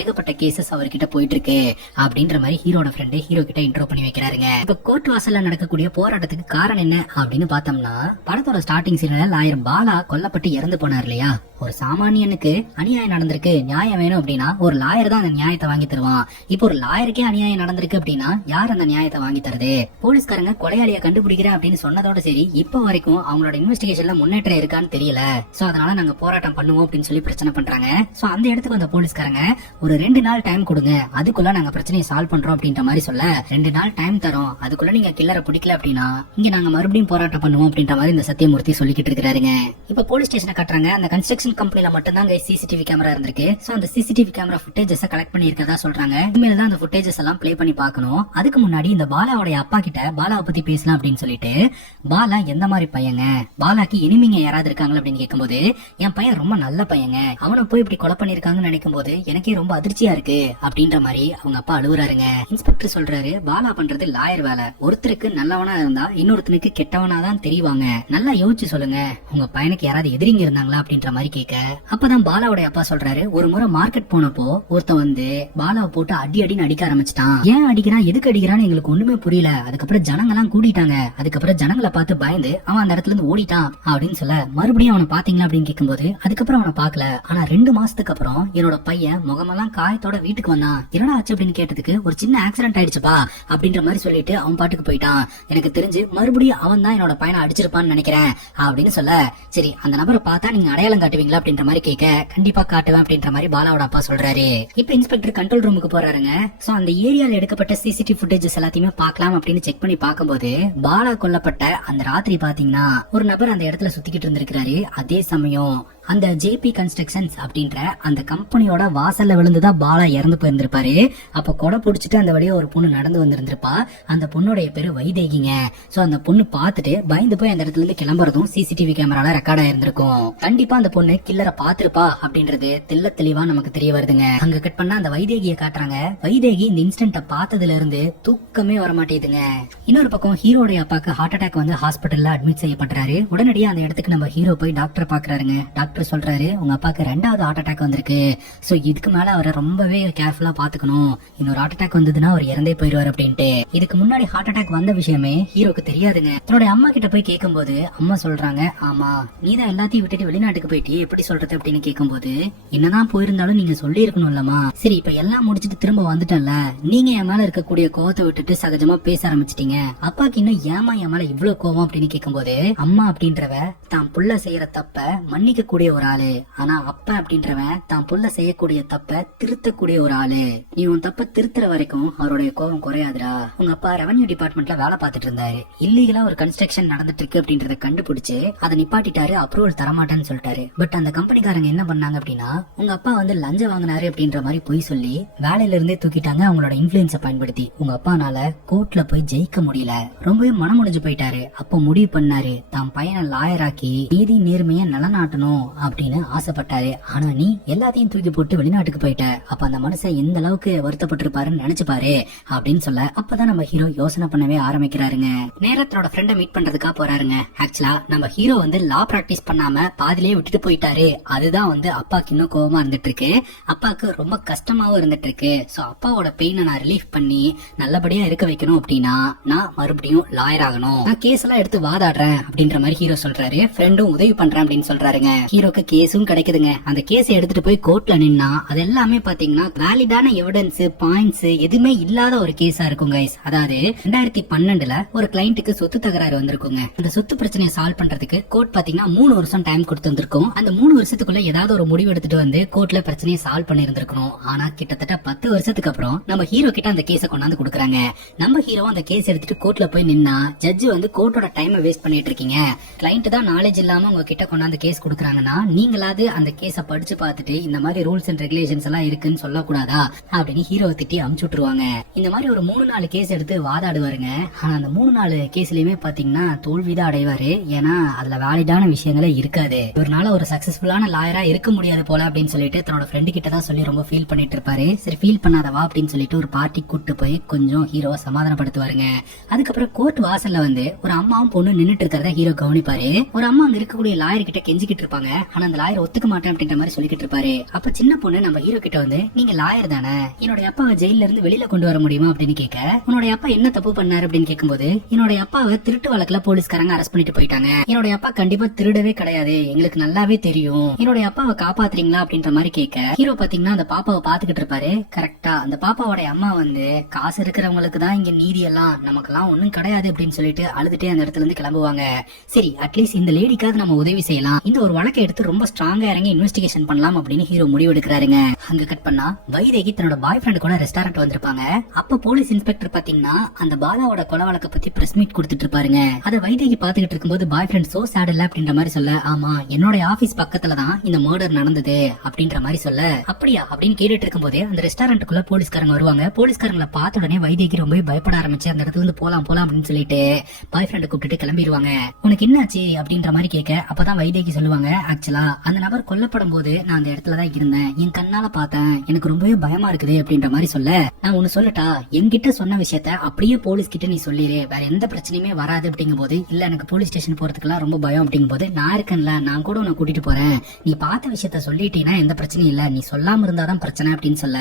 ஏகப்பட்ட கேசஸ் அவர்கிட்ட போயிட்டு இருக்கு அப்படின்ற மாதிரி ஹீரோட ஃப்ரெண்டு ஹீரோ கிட்ட இன்ட்ரோ பண்ணி வைக்கிறாருங்க. இப்ப கோர்ட் வாசல்ல நடக்கக்கூடிய போராட்டத்துக்கு காரணம் என்ன அப்படின்னு பார்த்தோம்னா, படத்தோட ஸ்டார்டிங் சீன்ல லாயர் பாலா கொல்லப்பட்டு இறந்து போனார் இல்லையா. ஒரு சாமானியனுக்கு அநியாயம் நடந்திருக்கு, நியாயம் வேணும் அப்படின்னா ஒரு லாயர் தான் அந்த நியாயத்தை வாங்கி தருவான். இப்போ ஒரு லாயருக்கே அநியாயம் நடந்திருக்கு அப்படின்னா யார் அந்த நியாயத்தை வாங்கி தருது? போலீஸ்காரங்க கொலையாளிய கண்டுபிடிக்கிறேன் அப்படின்னு சொன்னதோட சரி, இப்ப வரைக்கும் அவங்களோட இன்வெஸ்டிகேஷன்ல முன்னேற்றம் இருக்கான்னு தெரியல. சோ அதனால நாங்க போராட்டம் பண்ணுவோம் அப்படின்னு சொல்லி பிரச்சனை பண்றாங்க. சோ அந்த இடத்துக்கு வந்த போலீஸ்காரங்க ஒரு 2 நாள் டைம் கொடுங்க, அதுக்குள்ள நாங்க பிரச்சனையை சால்வ் பண்றோம் அப்படின்ற மாதிரி சொல்ல 2 நாள் டைம் தரோம், அதுக்குள்ள நீங்க கில்லரை பிடிக்கல அப்படின்னா இங்க நாங்க மறுபடியும் போராட்டம் பண்ணுவோம் அப்படின்ற மாதிரி இந்த சத்தியமூர்த்தி சொல்லிக்கிட்டு இருக்காருங்க. இப்ப போலீஸ் ஸ்டேஷனை கட்டுறாங்க. அந்த கன்ஸ்ட்ரக்ஷன் கம்பெனில மட்டும் தான் சிசிடிவி கேமரா இருந்திருக்கு. சோ அந்த சிசிடிவி கேமரா ஃபுட்டேஜஸ் கலெக்ட் பண்ணி இருக்கதா சொல்றாங்க. இனிமேல் தான் அந்த ஃபுட்டேஜஸ் எல்லாம் ப்ளே பண்ணி பார்க்கணும். அதுக்கு முன்னாடி இந்த பாலாவோட அப்பா கிட்ட பாலாவை பத்தி பேசலாம் அப்படின்னு சொல்லிட்டு, பாலா எந்த மாதிரி பையங்க, பாலாக்கு இனிமிங்க யாராவது இருக்காங்களா அப்படின்னு கேட்கும்போது, என் பையன் ரொம்ப நல்ல பையங்க, அவனை போய் இப்படி கொலை பண்ணிருக்காங்கன்னு நினைக்கும் போது எனக்கே ரொம்ப அதிர்ச்சியா இருக்கு அப்படின்ற மாதிரி அவங்க அப்பா அழுகுறாருங்க. இன்ஸ்பெக்டர் சொல்றாரு, பாலா பண்றது லாயர் வேலை, ஒருத்தருக்கு நல்லவனா இருந்தா இன்னொருத்தனுக்கு கெட்டவனா தான் தெரிவாங்க, நல்லா யோசிச்சு சொல்லுங்க, உங்க பையனுக்கு யாராவது எதிரிங்க இருந்தாங்களா அப்படின்ற மாதிரி கேட்க, அப்பதான் பாலாவோட அப்பா சொல்றாரு, ஒரு முறை மார்க்கெட் போனப்போ ஒருத்தன் வந்து பாலாவை போட்டு அடி அடின்னு அடிக்க ஆரம்பிச்சிட்டான். ஏன் அடிக்கிறான், எதுக்கு அடிக்கிறான்னு எங்களுக்கு ஒண்ணுமே புரியல. அதுக்கப்புறம் ஜனங்க எல்லாம் கூட்டிட்டாங்க. அதுக்கப்புறம் ஜனங்களை பார்த்து பயந்து அவன் அந்த இடத்துல இருந்து ஓடிட்டான் அப்படின்னு சொல்ல, மறுபடியும் அவனை பாத்தீங்களா அப்படின்னு கேட்கும்போது, அதுக்கப்புறம் அவனை பாக்கல. ஆனா 2 மாசத்துக்கு அப்புறம் என்னோட பையன் முகமெல்லாம் காயத்தோட வீட்டுக்கு வந்தான். என்னடா ஆச்சு அப்படின்னு கேட்டதுக்கு, ஒரு சின்ன ஆக்சிடென்ட் ஆயிடுச்சுப்பா அப்படின்ற மாதிரி சொல்லிட்டு அவன் பாட்டுக்கு போயிட்டான். எனக்கு தெரிஞ்சு மறுபடியும் அவன் தான் என்னோட பையனை அடிச்சிருப்பான்னு நினைக்கிறேன் அப்படின்னு சொல்ல, சரி அந்த நபரை பார்த்தா நீங்க அடையாளம் காட்டுவீங்களா அப்படின்ற மாதிரி கேட்க, கண்டிப்பா காட்டுவேன் அப்படின்ற மாதிரி பாலாவோட அப்பா சொல்றாரு. இப்ப இன்ஸ்பெக்டர் கண்ட்ரோல் ரூமுக்கு போறாருங்க. சோ அந்த ஏரியால எடுக்கப்பட்ட சிசிடிவி ஃபுட்டேஜஸ் எல்லாத்தையுமே பார்க்கலாம் அப்படின்னு செக் பண்ணி பார்க்கும்போது, பாலா கொல்லப்பட்ட அந்த ராத்திரி பாத்தீங்கன்னா ஒரு நபர் அந்த இடத்துல சுத்திக்கிட்டு இருந்திருக்காரு. அதே சமயம் அந்த ஜேபி கன்ஸ்ட்ரக்ஷன்ஸ் அப்படின்ற அந்த கம்பெனியோட வாசல்ல விழுந்துதான் பாலா இறந்து போயிருந்திருப்பாரு. அப்ப கொடை பிடிச்சிட்டு அந்த வழியா ஒரு பொண்ணு நடந்து வந்திருந்திருப்பா. அந்த பொண்ணுடைய பேரு வைதேகிங்க. சோ அந்த பொண்ணு பார்த்துட்டு பயந்து போய் அந்த இடத்துல இருந்து கிளம்புறதும் சிசிடிவி கேமரால ரெக்கார்ட் ஆயிருந்திருக்கும். கண்டிப்பா அந்த பொண்ணு கில்லரை பாத்துருப்பா அப்படின்றது தெல்ல தெளிவா நமக்கு தெரிய வருதுங்க. அங்க கட் பண்ணா அந்த வைதேகியை காட்டுறாங்க. வைதேகி இந்த இன்சிடென்ட பார்த்ததுல இருந்து தூக்கமே வர மாட்டேதுங்க. இன்னொரு பக்கம் ஹீரோடைய அப்பாக்கு ஹார்ட் அட்டாக் வந்து ஹாஸ்பிட்டல்ல அட்மிட் செய்யப்படுறாரு. உடனடியா அந்த இடத்துக்கு நம்ம ஹீரோ போய் டாக்டர் பாக்குறாருங்க. டாக்டர் டாக்டர் சொல்றாரு உங்க அப்பாக்கு 2வது ஹார்ட் அட்டாக் வந்திருக்கு. சோ இதுக்கு மேல அவரை ரொம்பவே கேர்ஃபுல்லா பாத்துக்கணும். இன்னொரு ஹார்ட் அட்டாக் வந்ததுன்னா அவர் இறந்தே போயிடுவார் அப்படின்ட்டு. இதுக்கு முன்னாடி ஹார்ட் அட்டாக் வந்த விஷயமே ஹீரோக்கு தெரியாதுங்க. தன்னுடைய அம்மா கிட்ட போய் கேட்கும்போது அம்மா சொல்றாங்க, ஆமா நீதான் எல்லாத்தையும் விட்டுட்டு வெளிநாட்டுக்கு போயிட்டு எப்படி சொல்றது அப்படின்னு கேட்கும்போது, என்னதான் போயிருந்தாலும் நீங்க சொல்லி இருக்கணும்லமா. சரி இப்ப எல்லாம் முடிச்சிட்டு திரும்ப வந்துட்டேன்ல, நீங்க என் மேல இருக்கக்கூடிய கோவத்தை விட்டுட்டு சகஜமா பேச ஆரம்பிச்சிட்டீங்க. அப்பாக்கு இன்னும் ஏமா என் மேல இவ்வளவு கோவம் அப்படின்னு கேட்கும்போது, அம்மா அப்படின்றவ தான் புள்ள செய்யற தப்ப மன்னிக்க கூடிய ஒரு ஆளு. ஆனா அப்பா அப்படின்றவன் தான் புள்ள செய்யக்கூடிய தப்ப திருத்தக்கூடிய ஒரு ஆளு. நீ உன் தப்ப திருத்துற வரைக்கும் அவருடைய கோவம் குறையாதுடா. உங்க அப்பா ரெவன்யூ டிபார்ட்மெண்ட்ல வேலை பார்த்துட்டு இருந்தாரு. இல்லீகலா ஒரு கன்ஸ்ட்ரக்ஷன் நடந்துட்டு இருக்கு அப்படின்றத கண்டுபிடிச்சு அதை நிப்பாட்டிட்டாரு. அப்ரூவல் தரமாட்டேன்னு சொல்லிட்டாரு. பட் அந்த கம்பெனிக்காரங்க என்ன பண்ணாங்க அப்படின்னா, உங்க அப்பா வந்து லஞ்சம் வாங்கினாரு அப்படின்ற மாதிரி போய் சொல்லி வேலையில இருந்தே தூக்கிட்டாங்க. அவங்களோட இன்ஃபுளுன்ஸ பயன்படுத்தி உங்க அப்பானால கோர்ட்ல போய் ஜெயிக்க முடியல. ரொம்பவே மனமுடிஞ்சு போயிட்டாரு. அப்போ முடிவு பண்ணாரு தான் பையனை லாயராக்கி நீதி நேர்மையை நிலநாட்டணும் அப்படின்னு ஆசைப்பட்டாரு. ஆனா நீ எல்லாத்தையும் தூக்கி போட்டு வெளிநாட்டுக்கு போயிட்ட. அப்ப அந்த மனுஷன் எந்த அளவுக்கு வருத்தப்பட்டிருப்பாருன்னு நினைச்சு பாரு அப்படின்னு சொல்ல, அப்பதான் நம்ம ஹீரோ யோசனை பண்ணவே ஆரம்பிக்கிறாருங்க. நேரத்தோட ஃப்ரெண்ட மீட் பண்றதுக்காக போறாருங்க. ஆக்சுவலா நம்ம ஹீரோ வந்து லா பிராக்டிஸ் பண்ணாம பாதிலேயே விட்டுட்டு போயிட்டாரு. அதுதான் வந்து அப்பாக்கு இன்னும் கோவமா இருந்துட்டு இருக்கு. அப்பாக்கு ரொம்ப கஷ்டமாவும் இருந்துட்டு இருக்கு. சோ அப்பாவோட பெயினை நான் ரிலீஃப் பண்ணி நல்லபடியா இருக்க வைக்கணும் அப்படின்னா நான் மறுபடியும் லாயர் ஆகணும். நான் கேஸ் எல்லாம் எடுத்து வாதாடுறேன் அப்படின்ற மாதிரி ஹீரோ சொல்றாரு. ஃப்ரெண்டும் உதவி பண்றேன் அப்படின்னு சொல்றாருங்க. ஹீரோக்கு கேஸும் கிடைக்குதுங்க. அந்த கேஸை எடுத்துட்டு போய் கோர்ட்ல நின்னா அது எல்லாமே பாத்தீங்கன்னா வேலிடான எவிடன்ஸ் பாயிண்ட்ஸ் எதுவுமே இல்லாத ஒரு கேஸா இருக்கும் கைஸ். அதாவது 2012 ஒரு கிளைண்ட்டுக்கு சொத்து தகராறு வந்திருக்குங்க. அந்த சொத்து பிரச்சனையை சால்வ் பண்றதுக்கு கோர்ட் பாத்தீங்கன்னா 3 வருஷம் டைம் கொடுத்து வந்திருக்கும். அந்த 3 வருஷத்துக்குள்ள ஏதாவது ஒரு முடிவு எடுத்துட்டு வந்து கோர்ட்ல பிரச்சனையை சால்வ் பண்ணி இருந்திருக்கணும். ஆனா கிட்டத்தட்ட 10 வருஷத்துக்கு அப்புறம் நம்ம ஹீரோ கிட்ட அந்த கேஸை கொண்டாந்து கொடுக்குறாங்க. நம்ம ஹீரோ அந்த கேஸ் எடுத்துட்டு கோர்ட்ல போய் நின்னா ஜட்ஜ் வந்து கோர்ட்டோட டைமை வேஸ்ட் பண்ணிட்டு இருக்கீங்க, கிளைண்ட் தான் நாலேஜ் இல்லாம உங்க கிட்ட கொண்டாந்து கேஸ் கொடுக்குறாங்கன்னா நீங்களாவது அந்த கேஸை படிச்சு பார்த்துட்டு இந்த மாதிரி ரூல்ஸ் அண்ட் ரெகுலேஷன்ஸ் எல்லாம் இருக்குன்னு சொல்லக்கூடாதா அப்படின்னு ஹீரோ திட்டி அமுச்சு விட்டுருவாங்க. இந்த மாதிரி ஒரு 3-4 கேஸ் எடுத்து வாதாடுவாருங்க. ஆனா அந்த 3-4 கேஸ்லயுமே பாத்தீங்கன்னா தோல்விதான் அடைவாரு. ஏன்னா அதுல வேலிடான விஷயங்களே இருக்காது. இவரால ஒரு சக்சஸ்ஃபுல்லான லாயரா இருக்க முடியாது போல அப்படின்னு சொல்லிட்டு தன்னோட ஃப்ரெண்டு கிட்ட தான் சொல்லி ரொம்ப ஃபீல் பண்ணிட்டு இருப்பாரு. சரி ஃபீல் பண்ணாதவா அப்படின்னு சொல்லிட்டு ஒரு பார்ட்டி கூட்டு போய் கொஞ்சம் ஹீரோவை சமாதானப்படுத்துவாருங்க. அதுக்கப்புறம் கோர்ட் வாசல்ல வந்து ஒரு அம்மாவும் பொண்ணு நின்னுட்டு இருக்கிறத ஹீரோ கவனிப்பாரு. ஒரு அம்மா அங்க இருக்கக்கூடிய லாயர் கிட்ட கெஞ்சிக்கிட்டு இருப்பாங்க. ஆனா அந்த லாயர் ஒத்துக்க மாட்டேன் அப்படின்ற மாதிரி சொல்லிக்கிட்டு இருப்பாரு. அப்ப சின்ன பொண்ணு நம்ம ஹீரோ கிட்ட வந்து, நீங்க லாயர் தானே, என்னோட அப்பாவை ஜெயில இருந்து வெளியில கொண்டு வர முடியுமா அப்படின்னு கேட்க, உன்னோட அப்பா என்ன தப்பு பண்ணாரு அப்படின்னு கேட்கும்போது, என்னோட அப்பாவை திருட்டு வழக்குல போலீஸ்காரங்க அரெஸ்ட் பண்ணிட்டு போயிட்டாங்க. என்னோட அப்பா கண்டிப்பா திருடவே கிடையாது, எங்களுக்கு நல்லாவே தெரியும், என்னோட அப்பாவை காப்பாத்துறீங்களா அப்படின்ற மாதிரி கேட்க, ஹீரோ பாத்தீங்கன்னா அந்த பாப்பாவை பாத்துக்கிட்டு இருப்பாரு. கரெக்டா அந்த பாப்பாவோட அம்மா வந்து, காசு இருக்கிறவங்களுக்கு தான் இங்க நீதி எல்லாம், நமக்கெல்லாம் ஒண்ணும் கிடையாது அப்படின்னு சொல்லிட்டு அழுதுட்டே அந்த இடத்துல இருந்து கிளம்புவாங்க. சரி அட்லீஸ்ட் இந்த லேடிக்காவது நம்ம உதவி செய்யலாம், இந்த ஒரு வழக்கை எடுத்து ரொம்ப ஸ்ட்ராங்கா இறங்கி இன்வெஸ்டிகேஷன் பண்ணலாம் அப்படின்னு ஹீரோ முடிவு எடுக்கிறாருங்க. அங்க கட் பண்ணா வைதேகி தன்னோட பாய் ஃப்ரெண்ட் கூட ரெஸ்டாரண்ட் வந்திருப்பாங்க. அப்ப போலீஸ் இன்ஸ்பெக்டர் பாத்தீங்கன்னா அந்த பாலாவோட கொலை வழக்க பத்தி பிரஸ் மீட் கொடுத்துட்டு இருப்பாருங்க. அத வைதேகி பாத்துக்கிட்டு இருக்கும்போது பாய் ஃப்ரெண்ட் சோ சேட் இல்ல அப்படின்ற மாதிரி சொல்ல, ஆமா என்னோட ஆபீஸ் பக்கத்துல தான் இந்த மர்டர் நடந்தது அப்படின்ற மாதிரி சொல்ல, அப்படியா அப்படின்னு கேட்டுட்டு இருக்கும்போது அந்த ரெஸ்டாரண்ட்டுக்குள்ள போலீஸ்காரங்க வருவாங்க. போலீஸ்காரங்களை பார்த்த உடனே வைதேகி ரொம்ப பயப்பட ஆரம்பிச்சு அந்த இடத்துல இருந்து போலாம் போலாம் அப்படின்னு சொல்லிட்டு பாய் ஃப்ரெண்ட் கூப்பிட்டு கிளம்பிடுவாங்க. உனக்கு என்னாச்சு அப்படின்ற மாதிரி கேட்க, அப்பதான் வைதேகி சொல்லுவாங்க, ஆக்சுவலா அந்த நபர் கொல்லப்படும் போது நான் அந்த இடத்துலதான் இருந்தேன், என் கண்ணால பார்த்தேன், எனக்கு ரொம்பவே பயமா இருக்குது அப்படின்ற மாதிரி சொல்ல, நான் ஒண்ணு சொல்லட்டா, என்கிட்ட சொன்ன விஷயத்த அப்படியே போலீஸ் கிட்ட நீ சொல்லிடு, வேற எந்த பிரச்சனையுமே வராது அப்படிங்கும் போது, இல்ல எனக்கு போலீஸ் ஸ்டேஷன் போறதுக்குலாம் ரொம்ப பயம் அப்படிங்கும் போது, நான் இருக்கேன்ல நான் கூட உன்னை கூட்டிட்டு போறேன், நீ பார்த்த விஷயத்த சொல்லிட்டீங்கன்னா எந்த பிரச்சனையும் இல்ல, நீ சொல்லாம இருந்தாதான் பிரச்சனை அப்படின்னு சொல்ல,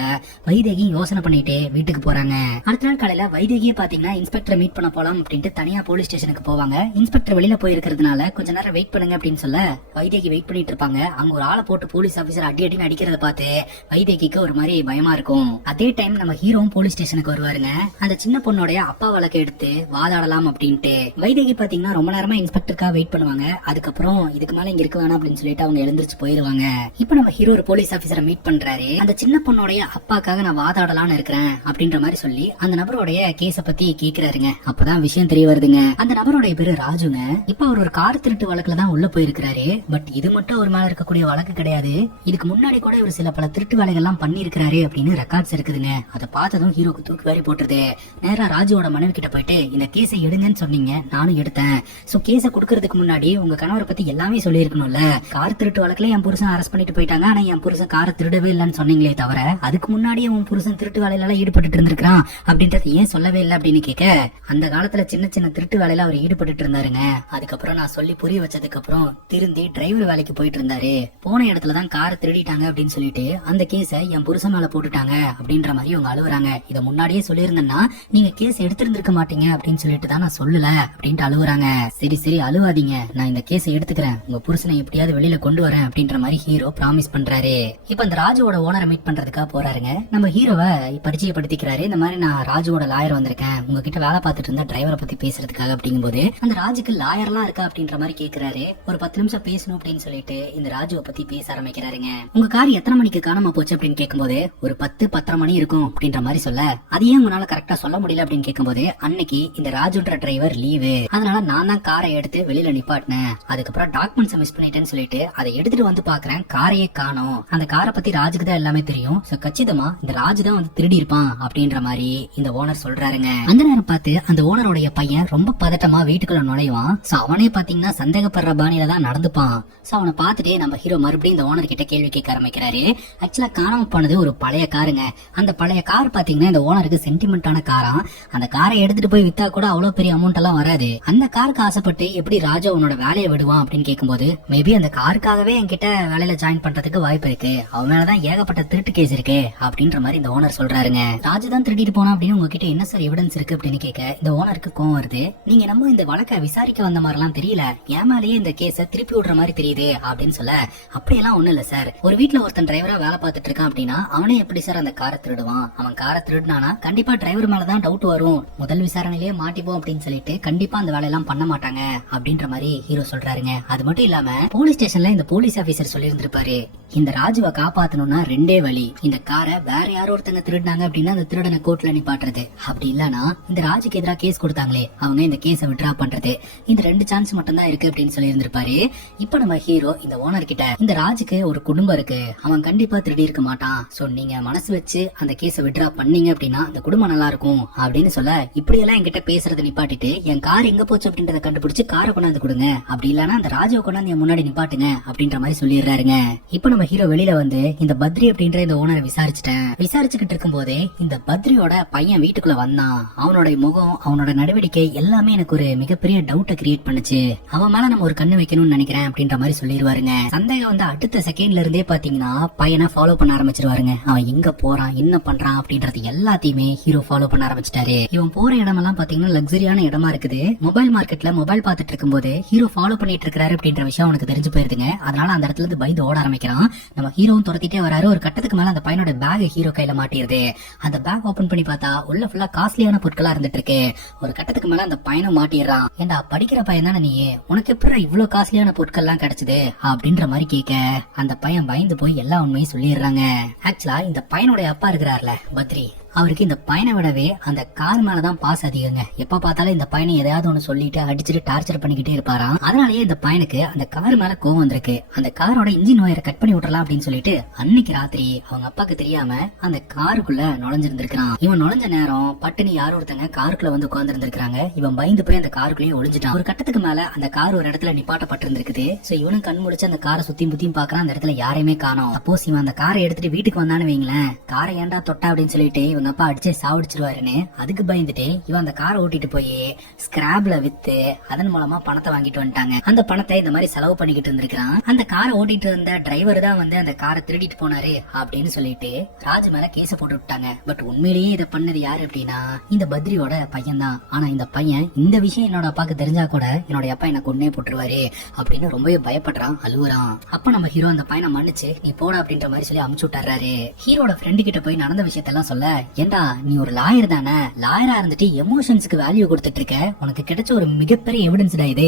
வைதேகி யோசனை பண்ணிட்டு வீட்டுக்கு போறாங்க. அடுத்த நாள் காலையில வைதேகியை பாத்தீங்கன்னா இன்ஸ்பெக்டர் மீட் பண்ண போலாம் அப்படின்ட்டு தனியா போலீஸ் ஸ்டேஷனுக்கு போவாங்க. இன்ஸ்பெக்டர் வெளியில போயிருக்கிறதுனால கொஞ்ச நேரம் வெயிட் பண்ணுங்க அப்படின்னு சொல்ல, வைதேகி வெயிட் பண்ணிட்டு இருப்பாங்க. அங்க ஒரு ஆளை போட்டு போலீஸ் ஆபீசர் அடி அடின்னு அடிக்கிறத பார்த்து வைதேகிக்கு ஒரு மாதிரி பயமா இருக்கும். அதே டைம் நம்ம ஹீரோவும் போலீஸ் ஸ்டேஷனுக்கு வருவாருங்க. அந்த சின்ன பொண்ணோடைய அப்பா வழக்கை எடுத்து வாதாடலாம் அப்படின்ட்டு. வைதேகி பாத்தீங்கன்னா ரொம்ப நேரமா இன்ஸ்பெக்டருக்காக வெயிட் பண்ணுவாங்க. அதுக்கப்புறம் இதுக்கு மேல இங்க இருக்க வேணாம் அப்படின்னு சொல்லிட்டு அவங்க எழுந்திருச்சு போயிருவாங்க. இப்ப நம்ம ஹீரோ ஒரு போலீஸ் ஆபீசரை மீட் பண்றாரு. அந்த சின்ன பொண்ணோடைய அப்பாக்காக நான் வாதாடலாம்னு இருக்கிறேன் அப்படின்ற மாதிரி சொல்லி அந்த நபருடைய கேஸ பத்தி கேக்குறாருங்க. அப்பதான் விஷயம் தெரிய வருதுங்க. அந்த நபருடைய பேரு ராஜுங்க. இப்ப அவர் ஒரு கார் திருட்டு வழக்குல தான் உள்ள போயிருக்கிறாரு. பட் இது மட்டும் அவர் மேல இருக்கக்கூடிய வழக்கு கிடையாது. இதுக்கு முன்னாடி கூட இவர் சில பல திருட்டு வேலைகள் எல்லாம் பண்ணி இருக்கிறாரு அப்படின்னு ரெக்கார்ட்ஸ் இருக்குதுங்க. அதை பார்த்ததும் ஹீரோக்கு தூக்கி வாரி போட்டுருது. நேரா ராஜுவோட மனைவி கிட்ட போயிட்டு, இந்த கேஸை எடுங்கன்னு சொன்னீங்க, நானும் எடுத்தேன். சோ கேஸ குடுக்கறதுக்கு முன்னாடி உங்க கணவரை பத்தி எல்லாமே சொல்லி இருக்கணும்ல. கார் திருட்டு வழக்குல என் புருஷன் அரெஸ்ட் பண்ணிட்டு போயிட்டாங்க, ஆனா என் புருஷன் காரை திருடவே இல்லன்னு சொன்னீங்களே தவிர அதுக்கு முன்னாடியே உன் புருஷன் திருட்டு வேலையில எல்லாம் ஈடுபட்டு இருந்திருக்கான் அப்படின்றது ஏன் சொல்லவே இல்லை அப்படின்னு கேட்க, அந்த காலத்துல சின்ன சின்ன திருட்டு வேலையில அவர் ஈடுபட்டு இருந்தாருங்க. அதுக்கப்புறம் நான் சொல்லி புரிய வச்சதுக்கு அப்புறம் திருந்தி டிரைவர் வேலை வேலைக்கு போயிட்டு இருந்தாரு, போன இடத்துலதான் காரை திருடிட்டாங்க அப்படின்னு சொல்லிட்டு அந்த கேஸ என் புருஷன் மேல போட்டுட்டாங்க அப்படின்ற மாதிரி அவங்க அழுவுறாங்க. இதை முன்னாடியே சொல்லியிருந்தேன்னா நீங்க கேஸ் எடுத்திருந்திருக்க மாட்டீங்க அப்படின்னு சொல்லிட்டு தான் நான் சொல்லல அப்படின்ட்டு அழுவுறாங்க. சரி சரி அழுவாதீங்க, நான் இந்த கேஸை எடுத்துக்கிறேன், உங்க புருஷனை எப்படியாவது வெளியில கொண்டு வரேன் அப்படின்ற மாதிரி ஹீரோ ப்ராமிஸ் பண்றாரு. இப்ப அந்த ராஜுவோட ஓனரை மீட் பண்றதுக்காக போறாருங்க. நம்ம ஹீரோவை பரிச்சயப்படுத்திக்கிறாரு. இந்த மாதிரி நான் ராஜுவோட லாயர் வந்திருக்கேன், உங்ககிட்ட வேலை பார்த்துட்டு இருந்த டிரைவரை பத்தி பேசுறதுக்காக அப்படிங்கும்போது அந்த ராஜுக்கு லாயர்லாம் இருக்கா அப்படின்ற மாதிரி கேக்குறாரு. ஒரு 10 நிமிஷம் பேசணும் அப்படின்னு சொல்லிட்டு இந்த ராஜுவை பத்தி பேச ஆரம்பிக்கிறாருங்க. உங்க கார் எத்தனை மணிக்கு காணாம போச்சு அப்படின்னு கேட்கும்போது ஒரு 10-10:30 மணி இருக்கும் அப்படின்ற மாதிரி சொல்ல, அதையே உங்களால கரெக்டா சொல்ல முடியல அப்படின்னு கேட்கும்போது அன்னைக்கு இந்த ராஜுன்ற டிரைவர் லீவு, அதனால நான் தான் காரை எடுத்து வெளியில நிப்பாட்டினேன், அதுக்கப்புறம் டாக்குமெண்ட்ஸ் மிஸ் பண்ணிட்டேன்னு சொல்லிட்டு அதை எடுத்துட்டு வந்து பாக்குறேன், காரையே காணோம், அந்த காரை பத்தி ராஜுக்கு தான் எல்லாமே தெரியும், கச்சிதமா இந்த ராஜு தான் வந்து திருடி இருப்பான் அப்படின்ற மாதிரி இந்த ஓனர் சொல்றாருங்க. அந்த நேரம் பார்த்து அந்த ஓனருடைய பையன் ரொம்ப பதட்டமா வீட்டுக்குள்ள நுழைவான். சோ அவனே பாத்தீங்கன்னா சந்தேகப்படுற பாணியில தான் நடந்துப்பான். சோ அவனை பார்த்துட்டு நம்ம ஹீரோ மறுபடியும் இந்த ஓனர் கிட்ட கேள்வி கேட்க ஆரம்பிக்கிறாரு. ஆக்சுவலா காணாம போனது ஒரு பழைய காருங்க. அந்த பழைய கார் பாத்தீங்கன்னா இந்த ஓனருக்கு சென்டிமெண்டான காரா, அந்த காரை எடுத்துட்டு போய் வித்தா கூட அவ்வளவு பெரிய அமௌண்ட் எல்லாம் வராது. அந்த காருக்கு ஆசைப்பட்டு எப்படி ராஜா உன்னோட வேலையை விடுவான் அப்படின்னு கேட்கும்போது, மேபி அந்த காருக்காகவே என்கிட்ட வேலையில ஜாயின் பண்றதுக்கு வாய்ப்பு இருக்கு, அவன் மேலதான் ஏகப்பட்ட திருட்டு கேஸ் இருக்கு அப்படின்ற மாதிரி இந்த ஓனர் சொல்றாருங்க. ராஜு தான் திருடிட்டு போனா அப்படின்னு உங்ககிட்ட என்ன சார் எவிடன்ஸ் இருக்கு அப்படின்னு கேட்க இந்த ஓனருக்கு கோவம் வருது. நீங்க நம்ம இந்த வழக்கை விசாரிக்க வந்த மாதிரி எல்லாம் தெரியல, என் மேலேயே இந்த கேஸ திருப்பி விடுற மாதிரி தெரியுது அப்படின்னு சொல்ல, அப்படியெல்லாம் ஒண்ணு இல்ல சார், ஒரு வீட்டுல ஒருத்தன் டிரைவரா வேலை பார்த்துட்டு இருக்கான் அப்படின்னா அவனே எப்படி சார் அந்த காரை திருடுவான், அவன் காரை திருடுனானா கண்டிப்பா டிரைவர் மேலதான் டவுட் வரும், முதல் விசாரணையிலேயே மாட்டிப்போம் அப்படின்னு சொல்லிட்டு கண்டிப்பா அந்த வேலையெல்லாம் பண்ண மாட்டாங்க அப்படின்ற மாதிரி ஹீரோ சொல்றாருங்க. அது மட்டும் இல்லாம போலீஸ் ஸ்டேஷன்ல இந்த போலீஸ் ஆபீசர் சொல்லி இருந்திருப்பாரு, இந்த ராஜுவை காப்பாத்தணும்னா ரெண்டே வழி, இந்த காரை வேற யாரோ ஒருத்தங்க திருடினாங்க அப்படின்னா அந்த திருடனை கோர்ட்ல நிப்பாட்டுறது, அப்படி இல்லனா இந்த ராஜுக்கு எதிராக கேஸ் கொடுத்தாங்களே அவங்க இந்த கேஸை விட்ரா பண்றது, இந்த 2 சான்ஸ் மட்டும் தான் இருக்கு அப்படின்னு சொல்லி இருந்திருப்பாரு. இப்ப நம்ம ஹீரோ இந்த ஓனர் கிட்ட, இந்த ராஜுக்கு ஒரு குடும்பம் இருக்கு, அவன் கண்டிப்பா திருடி இருக்க மாட்டான், சோ நீங்க மனசு வச்சு அந்த கேஸை விட்ரா பண்ணீங்க அப்படின்னா அந்த குடும்பம் நல்லா இருக்கும் அப்படின்னு சொல்ல, இப்படி எல்லாம் என்கிட்ட பேசுறதை நிப்பாட்டிட்டு என் கார் எங்க போச்சு அப்படின்றத கண்டுபிடிச்சு காரை கொண்டாந்து கொடுங்க, அப்படி இல்லனா அந்த ராஜுவை கொண்டாந்து என் முன்னாடி நிப்பாட்டுங்க அப்படின்ற மாதிரி சொல்லிடுறாருங்க. இப்ப நம்ம ஹீரோ வெளியில வந்து இந்த பத்ரி அப்படின்ற இந்த ஓனரை விசாரிச்சுக்கிட்டு இருக்கும் போதே இந்த பத்ரியோட பையன் வீட்டுக்குள்ள வந்தான். அவனோட முகம், அவனோட நடவடிக்கை எல்லாமே எனக்கு ஒரு மிகப்பெரிய டவுட்டை கிரியேட் பண்ணுச்சு, அவன் மேல நம்ம ஒரு கண்ணு வைக்கணும்னு நினைக்கிறேன் அப்படின்ற மாதிரி சொல்லிடுவாருங்க. சந்தேகம் வந்து அடுத்த செகண்ட்ல இருந்தே பாத்தீங்கன்னா பையனை ஃபாலோ பண்ண ஆரம்பிச்சிருவாருங்க. அவன் எங்க போறான் என்ன பண்றான் அப்படின்றது எல்லாத்தையுமே ஹீரோ ஃபாலோ பண்ண ஆரம்பிச்சிட்டாரு. இவன் போற இடமெல்லாம் பாத்தீங்கன்னா லக்ஸரியான இடமா இருக்குது. மொபைல் மார்க்கெட்ல மொபைல் பாத்துட்டு இருக்கும் போது ஹீரோ ஃபாலோ பண்ணிட்டு இருக்காரு அப்படின்ற விஷயம் அவனுக்கு தெரிஞ்சு போயிருதுங்க. அதனால அந்த இடத்துல இருந்து பயந்து ஓட ஆரம்பிக்கிறான். நம்ம ஹீரோவும் துரத்திட்டே வராரு. ஒரு கட்டத்துக்கு மேல அந்த பையனோட பேக் ஹீரோ கையில மாட்டிருது. அந்த பேக் ஓபன் பண்ணி பார்த்தா உள்ள ஃபுல்லா காஸ்ட்லியான பொருட்களா இருந்துட்டு இருக்கு. ஒரு கட்டத்துக்கு மேல அந்த பையனும் மாட்டிடுறான். ஏண்டா படிக்கிற பையன் தானே நீ, உனக்கு எப்படி இவ்வளவு காஸ்ட்லியான பொருட்கள் எல்லாம் கிடைச்சது அப்படின்ற மாதிரி கேட்க அந்த பையன் பயந்து போய் எல்லா உண்மையும் சொல்லிடுறாங்க. ஆக்சுவலா இந்த பையனுடைய அப்பா இருக்கிறார்ல பத்ரி, அவருக்கு இந்த பையனை விடவே அந்த கார் மேலதான் பாஸ் அதிகங்க. எப்ப பார்த்தாலும் இந்த பையனை எதையாவது ஒண்ணு சொல்லிட்டு அடிச்சுட்டு டார்ச்சர் பண்ணிக்கிட்டே இருப்பாராம். அதனாலயே இந்த பையனுக்கு அந்த கார் மேல கோவம் வந்திருக்கு. அந்த காரோட இன்ஜின் ஒயரை கட் பண்ணி விட்டுறலாம் அப்படின்னு சொல்லிட்டு அன்னைக்கு ராத்திரி அவங்க அப்பாக்கு தெரியாம அந்த காருக்குள்ள நுழைஞ்சிருந்திருக்கான். இவன் நுழைஞ்ச நேரம் பட்டுனி யாரோ ஒருத்தங்க காருக்குள்ள வந்து உட்கார்ந்து இருந்திருக்காங்க. இவன் பயந்து போய் அந்த காருக்குள்ளேயே ஒளிஞ்சிட்டான். ஒரு கட்டத்துக்கு மேல அந்த கார் ஒரு இடத்துல நிப்பாட்டப்பட்டிருந்திருக்குது. சோ இவனும் கண் முடிச்சு அந்த காரை சுத்தியும் புத்தியும் பாக்குறான். அந்த இடத்துல யாரையுமே காணோம். சப்போஸ் இவன் அந்த காரை எடுத்துட்டு வீட்டுக்கு வந்தான்னு வைங்களேன், காரை ஏன்டா தொட்டா அப்படின்னு சொல்லிட்டு இவங்க அப்பா அடிச்சு சாவடிச்சிருவாருன்னு அதுக்கு பயந்துட்டு இவன் அந்த காரை ஓட்டிட்டு போய் ஸ்கிராப்ல வித்து அதன் மூலமா பணத்தை வாங்கிட்டு வந்துட்டாங்க. அந்த பணத்தை இந்த மாதிரி செலவு பண்ணிக்கிட்டு இருந்திருக்கான். அந்த காரை ஓட்டிட்டு இருந்த டிரைவர் தான் வந்து அந்த காரை திருடிட்டு போனாரு அப்படின்னு சொல்லிட்டு ராஜ் மேல கேஸ போட்டு விட்டாங்க. பட் உண்மையிலேயே இதை பண்ணது யாரு அப்படின்னா இந்த பத்ரியோட பையன் தான். ஆனா இந்த பையன் இந்த விஷயம் என்னோட அப்பாக்கு தெரிஞ்சா கூட என்னோட அப்பா என்ன கொன்னே போட்டுருவாரு அப்படின்னு ரொம்பவே பயப்படுறான், அழுவுறான். அப்ப நம்ம ஹீரோ அந்த பையனை மன்னிச்சு நீ போட அப்படின்ற மாதிரி சொல்லி அமுச்சு விட்டாரு. ஹீரோட ஃப்ரெண்டு கிட்ட போய் நடந்த விஷயத்தெல்லாம் சொல்ல, ஏண்டா நீ ஒரு லாயர் தானே, லாயரா இருந்துட்டு எமோஷன்ஸ்க்கு வேல்யூ கொடுத்துட்டு இருக்க, உனக்கு கிடைச்ச ஒரு மிகப்பெரிய எவிடன்ஸ் இது,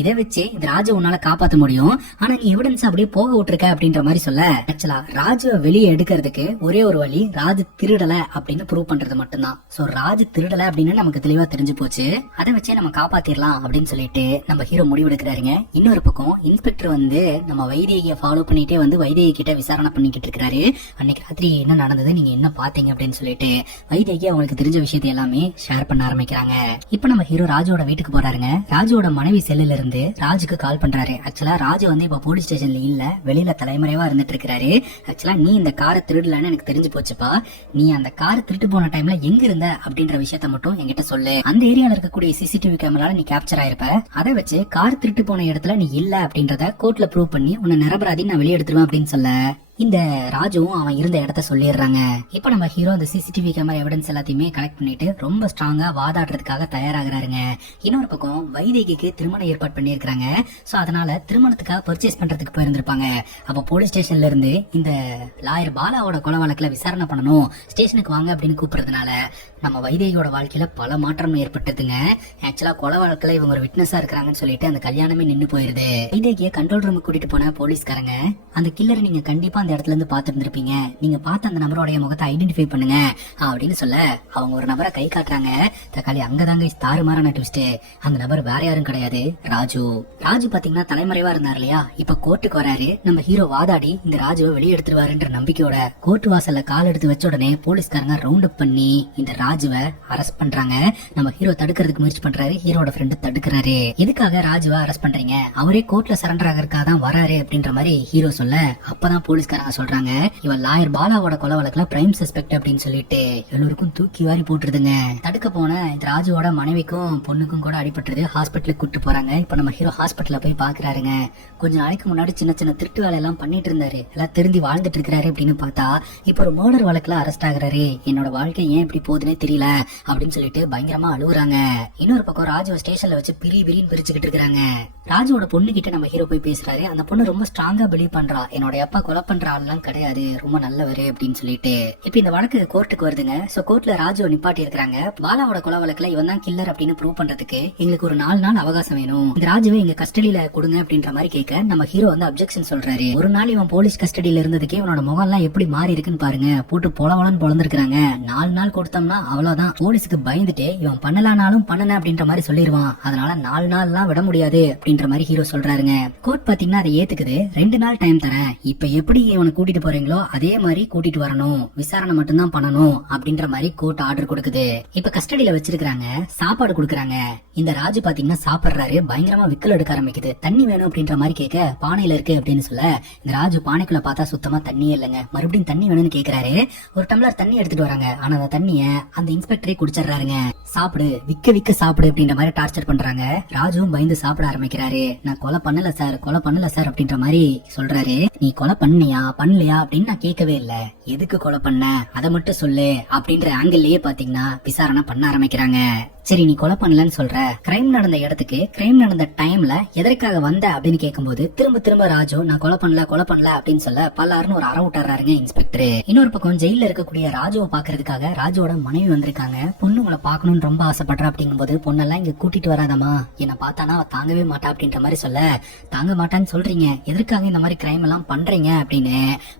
இதை வச்சு இந்த ராஜு உன்னால காப்பாத்த முடியும், ஆனா நீ எவிடன்ஸ் அப்படியே போக விட்டுருக்க அப்படின்ற மாதிரி சொல்ல, ஆக்சுவலா ராஜுவை வெளியே எடுக்கிறதுக்கு ஒரே ஒரு வழி ராஜு திருடல அப்படின்னு ப்ரூவ் பண்றது மட்டும்தான். சோ ராஜு திருடல அப்படின்னு நமக்கு தெளிவா தெரிஞ்சு போச்சு, அதை வச்சே நம்ம காப்பாத்திரலாம் அப்படின்னு சொல்லிட்டு நம்ம ஹீரோ முடிவெடுக்கிறாருங்க. இன்னொரு பக்கம் இன்ஸ்பெக்டர் வந்து நம்ம வைதேகியை ஃபாலோ பண்ணிட்டே வந்து வைதேகி கிட்ட விசாரணை பண்ணிக்கிட்டு இருக்காரு. அன்னைக்கு ராத்திரி என்ன நடந்தது, நீங்க என்ன பாத்தீங்க அப்படின்னு சொல்லிட்டு சொல்லிட்டு வைதேகி அவங்களுக்கு தெரிஞ்ச விஷயத்தை எல்லாமே ஷேர் பண்ண ஆரம்பிக்கிறாங்க. இப்ப நம்ம ஹீரோ ராஜுவோட வீட்டுக்கு போறாருங்க. ராஜுவோட மனைவி செல்லுல இருந்து ராஜுக்கு கால் பண்றாரு. ஆக்சுவலா ராஜு வந்து இப்ப போலீஸ் ஸ்டேஷன்ல இல்ல, வெளியில தலைமறைவா இருந்துட்டு இருக்காரு. ஆக்சுவலா நீ இந்த காரை திருடலன்னு எனக்கு தெரிஞ்சு போச்சுப்பா. நீ அந்த காரை திருட்டு போன டைம்ல எங்க இருந்த அப்படின்ற விஷயத்த மட்டும் என்கிட்ட சொல்லு. அந்த ஏரியால இருக்கக்கூடிய சிசிடிவி கேமரால நீ கேப்சர் ஆயிருப்ப. அதை வச்சு கார் திருட்டு போன இடத்துல நீ இல்ல அப்படின்றத கோர்ட்ல ப்ரூவ் பண்ணி உன்னை நிரபராதி நான் வெளியே எடுத்துருவேன் அப்படின்னு சொல்ல இந்த ராஜுவும் அவன் இருந்த இடத்த சொல்லிடுறாங்க. இப்ப நம்ம ஹீரோ இந்த சிசிடிவி கேமரா எவிடன்ஸ் எல்லாத்தையுமே கலெக்ட் பண்ணிட்டு ரொம்ப ஸ்ட்ராங்கா வாதாடுறதுக்காக தயாராகிறாருங்க. இன்னொரு பக்கம் வைதேகிக்கு திருமணம் ஏற்பாடு பண்ணிருக்காங்க. சோ அதனால திருமணத்துக்காக பர்ச்சேஸ் பண்றதுக்கு போயிருந்திருப்பாங்க. அப்ப போலீஸ் ஸ்டேஷன்ல இருந்து இந்த லாயர் பாலாவோட கொலை வழக்குல விசாரணை பண்ணணும், ஸ்டேஷனுக்கு வாங்க அப்படின்னு கூப்பிடுறதுனால நம்ம வைதேகியோட வாழ்க்கையில பல மாற்றம் ஏற்பட்டதுங்க. ஆக்சுவலா கொலை வழக்குல இவங்க ஒரு விட்னஸா இருக்கிறாங்கன்னு சொல்லிட்டு அந்த கல்யாணமே நின்னு போயிருது. வைதேகிய கண்ட்ரோல் ரூமுக்கு கூட்டிட்டு போன போலீஸ்காரங்க அந்த கில்லரை நீங்க கண்டிப்பா அந்த இடத்துல இருந்து பாத்துட்டு இருந்திருப்பீங்க, நீங்க பார்த்த அந்த நபரோட முகத்தை ஐடென்டிஃபை பண்ணுங்க அப்படின்னு சொல்ல அவங்க ஒரு நபரை கை காட்டுறாங்க. தக்காளி அங்கதாங்க தாறுமாறான ட்விஸ்ட். அந்த நபர் வேற யாரும் கிடையாது, ராஜு. ராஜு பாத்தீங்கன்னா தலைமறைவா இருந்தார் இல்லையா, இப்ப கோர்ட்டுக்கு வராரு. நம்ம ஹீரோ வாதாடி இந்த ராஜுவை வெளியே எடுத்துருவாருன்ற நம்பிக்கையோட கோர்ட் வாசல்ல கால் எடுத்து வச்ச உடனே போலீஸ்காரங்க ரவுண்ட் அப் பண்ணி இந்த ராஜுவை அரெஸ்ட் பண்றாங்க. நம்ம ஹீரோ தடுக்கிறதுக்கு முயற்சி பண்றாரு, ஹீரோட ஃப்ரெண்டு தடுக்கிறாரு. எதுக்காக ராஜுவை அரெஸ்ட் பண்றீங்க, அவரே கோர்ட்ல சரண்டர் ஆகிறதுக்காக தான் வராரு அப்படின்ற மாதிரி ஹீரோ சொல்ல அப்பதான் போலீஸ்காரங்க சொல்றாங்க இவன் லாயர் பாலாவோட கொலை வழக்குல பிரைம் சஸ்பெக்ட் அப்படின்னு சொல்லிட்டு எல்லோருக்கும் தூக்கி வாரி போட்டுருதுங்க. தடுக்க போன இந்த ராஜுவோட மனைவிக்கும் பொண்ணுக்கும் கூட அடிபட்டுருது. ஹாஸ்பிட்டலுக்கு கூட்டு போறாங்க. இப்ப நம்ம ஹீரோ ஹாஸ்பிட்டல்ல போய் பாக்குறாருங்க. கொஞ்ச நாளைக்கு முன்னாடி சின்ன சின்ன திருட்டு வேலை எல்லாம் பண்ணிட்டு இருந்தாரு, எல்லாம் திருந்தி வாழ்ந்துட்டு இருக்கிறாரு அப்படின்னு பார்த்தா இப்ப ஒரு மர்டர் வழக்குல அரெஸ்ட் ஆகுறாரு. என்னோட வாழ்க்கை ஏன் இப்படி போகுதுன்னே தெரியல அப்படின்னு சொல்லிட்டு பயங்கரமா அழுகுறாங்க. இன்னொரு பக்கம் ராஜுவை ஸ்டேஷன்ல வச்சு பிரின்னு பிரிச்சுக்கிட்டு இருக்காங்க. ராஜுவோட பொண்ணு கிட்ட நம்ம ஹீரோ போய் பேசுறாரு. அந்த பொண்ணு ரொம்ப ஸ்ட்ராங்கா பிலீவ் பண்றா, என்னோட அப்பா கொலை பண்ற ஆள்லாம் கிடையாது, ரொம்ப நல்லவரு அப்படின்னு சொல்லிட்டு. இப்ப இந்த வழக்கு கோர்ட்டுக்கு வருதுங்க. சோ கோர்ட்ல ராஜுவை நிப்பாட்டி இருக்காங்க. பாலாவோட கொலை வழக்குல இவன் தான் கில்லர் அப்படின்னு ப்ரூவ் பண்றதுக்கு எங்களுக்கு ஒரு 4 நாள் அவகாசம் வேணும், இந்த ராஜுவை எங்க கஸ்டடியில கொடுங்க அப்படின்ற மாதிரி கேட்க நம்ம ஹீரோ வந்து அப்செக்ஷன் சொல்றாரு. ஒரு நாள் இவன் போலீஸ் கஸ்டடியில இருந்ததுக்கே இவனோட முகம் எல்லாம் எப்படி மாறி இருக்குன்னு பாருங்க, போட்டு பொலவலன்னு பொழந்திருக்காங்க. 4 நாள் கொடுத்தோம்னா அவ்வளவுதான், போலீஸுக்கு பயந்துட்டு இவன் பண்ணலானாலும் பண்ணன அப்படின்ற மாதிரி சொல்லிடுவான். அதனால 4 நாள் எல்லாம் விட முடியாது அப்படின்ற மாதிரி ஹீரோ சொல்றாருங்க. கோர்ட் பாத்தீங்கன்னா அதை ஏத்துக்குது. 2 நாள் டைம் தரேன், இப்ப எப்படி இவனை கூட்டிட்டு போறீங்களோ அதே மாதிரி கூட்டிட்டு வரணும், விசாரணை மட்டும் தான் பண்ணணும் அப்படின்ற மாதிரி கோர்ட் ஆர்டர் கொடுக்குது. இப்ப கஸ்டடியில வச்சிருக்காங்க, சாப்பாடு கொடுக்கறாங்க. இந்த ராஜு பாத்தீங்கன்னா சாப்பிடுறாரு, பயங்கரமா விக்கல் எடுக்க ஆரம்பிக்குது. தண்ணி வேணும் அப்படின்ற மாதிரி கேட்க பானையில இருக்கு அப்படின்னு சொல்ல இந்த ராஜு பானைக்குள்ள பார்த்தா சுத்தமா தண்ணியே இல்லைங்க. மறுபடியும் தண்ணி வேணும்னு கேக்குறாரு. ஒரு டம்ளர் தண்ணி எடுத்துட்டு வராங்க. ஆனா அந்த தண்ணிய அந்த இன்ஸ்பெக்டரே குடிச்சிடுறாருங்க. சாப்பிடு, விக்க சாப்பிடு அப்படின்ற மாதிரி டார்ச்சர் பண்றாங்க. ராஜுவும் பயந்து சாப்பிட ஆரம்பிக்கிறாரு. நான் கொலை பண்ணல சார், கொலை பண்ணல சார் அப்படின்ற மாதிரி சொல்றாரு. நீ கொலை பண்ணியா பண்ணலையா அப்படின்னு நான் கேட்கவே இல்ல, எதுக்கு கொலை பண்ண அதை மட்டும் சொல்லு அப்படின்ற ஆங்கிள்லயே பாத்தீங்கன்னா விசாரணை பண்ண ஆரம்பிக்கிறாங்க. சரி நீ கொலை பண்ணலன்னு சொல்ற, கிரைம் நடந்த இடத்துக்கு கிரைம் நடந்த டைம்ல எதற்காக வந்த அப்படின்னு கேட்கும்போது திரும்ப ராஜு நான் கொலை பண்ணல அப்படின்னு சொல்ல பல்லாருன்னு ஒரு அற விட்டாருங்க இன்ஸ்பெக்டர். இன்னொரு பக்கம் ஜெயில இருக்கக்கூடிய ராஜுவை பாக்குறதுக்காக ராஜுவோட மனைவி வந்திருக்காங்க. பொண்ணு உங்களை பாக்கணும்னு ரொம்ப ஆசைப்படுறா அப்படிங்கும்போது பொண்ணெல்லாம் இங்க கூட்டிட்டு வராதமா, என்ன பார்த்தானா அவ தாங்கவே மாட்டா அப்படின்ற மாதிரி சொல்ல தாங்க மாட்டான்னு சொல்றீங்க, எதற்காக இந்த மாதிரி கிரைம் எல்லாம் பண்றீங்க அப்படின்னு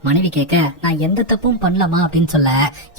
மனைவி கேட்க நான் எந்த தப்பும் பண்ணலாமா அப்படின்னு சொல்ல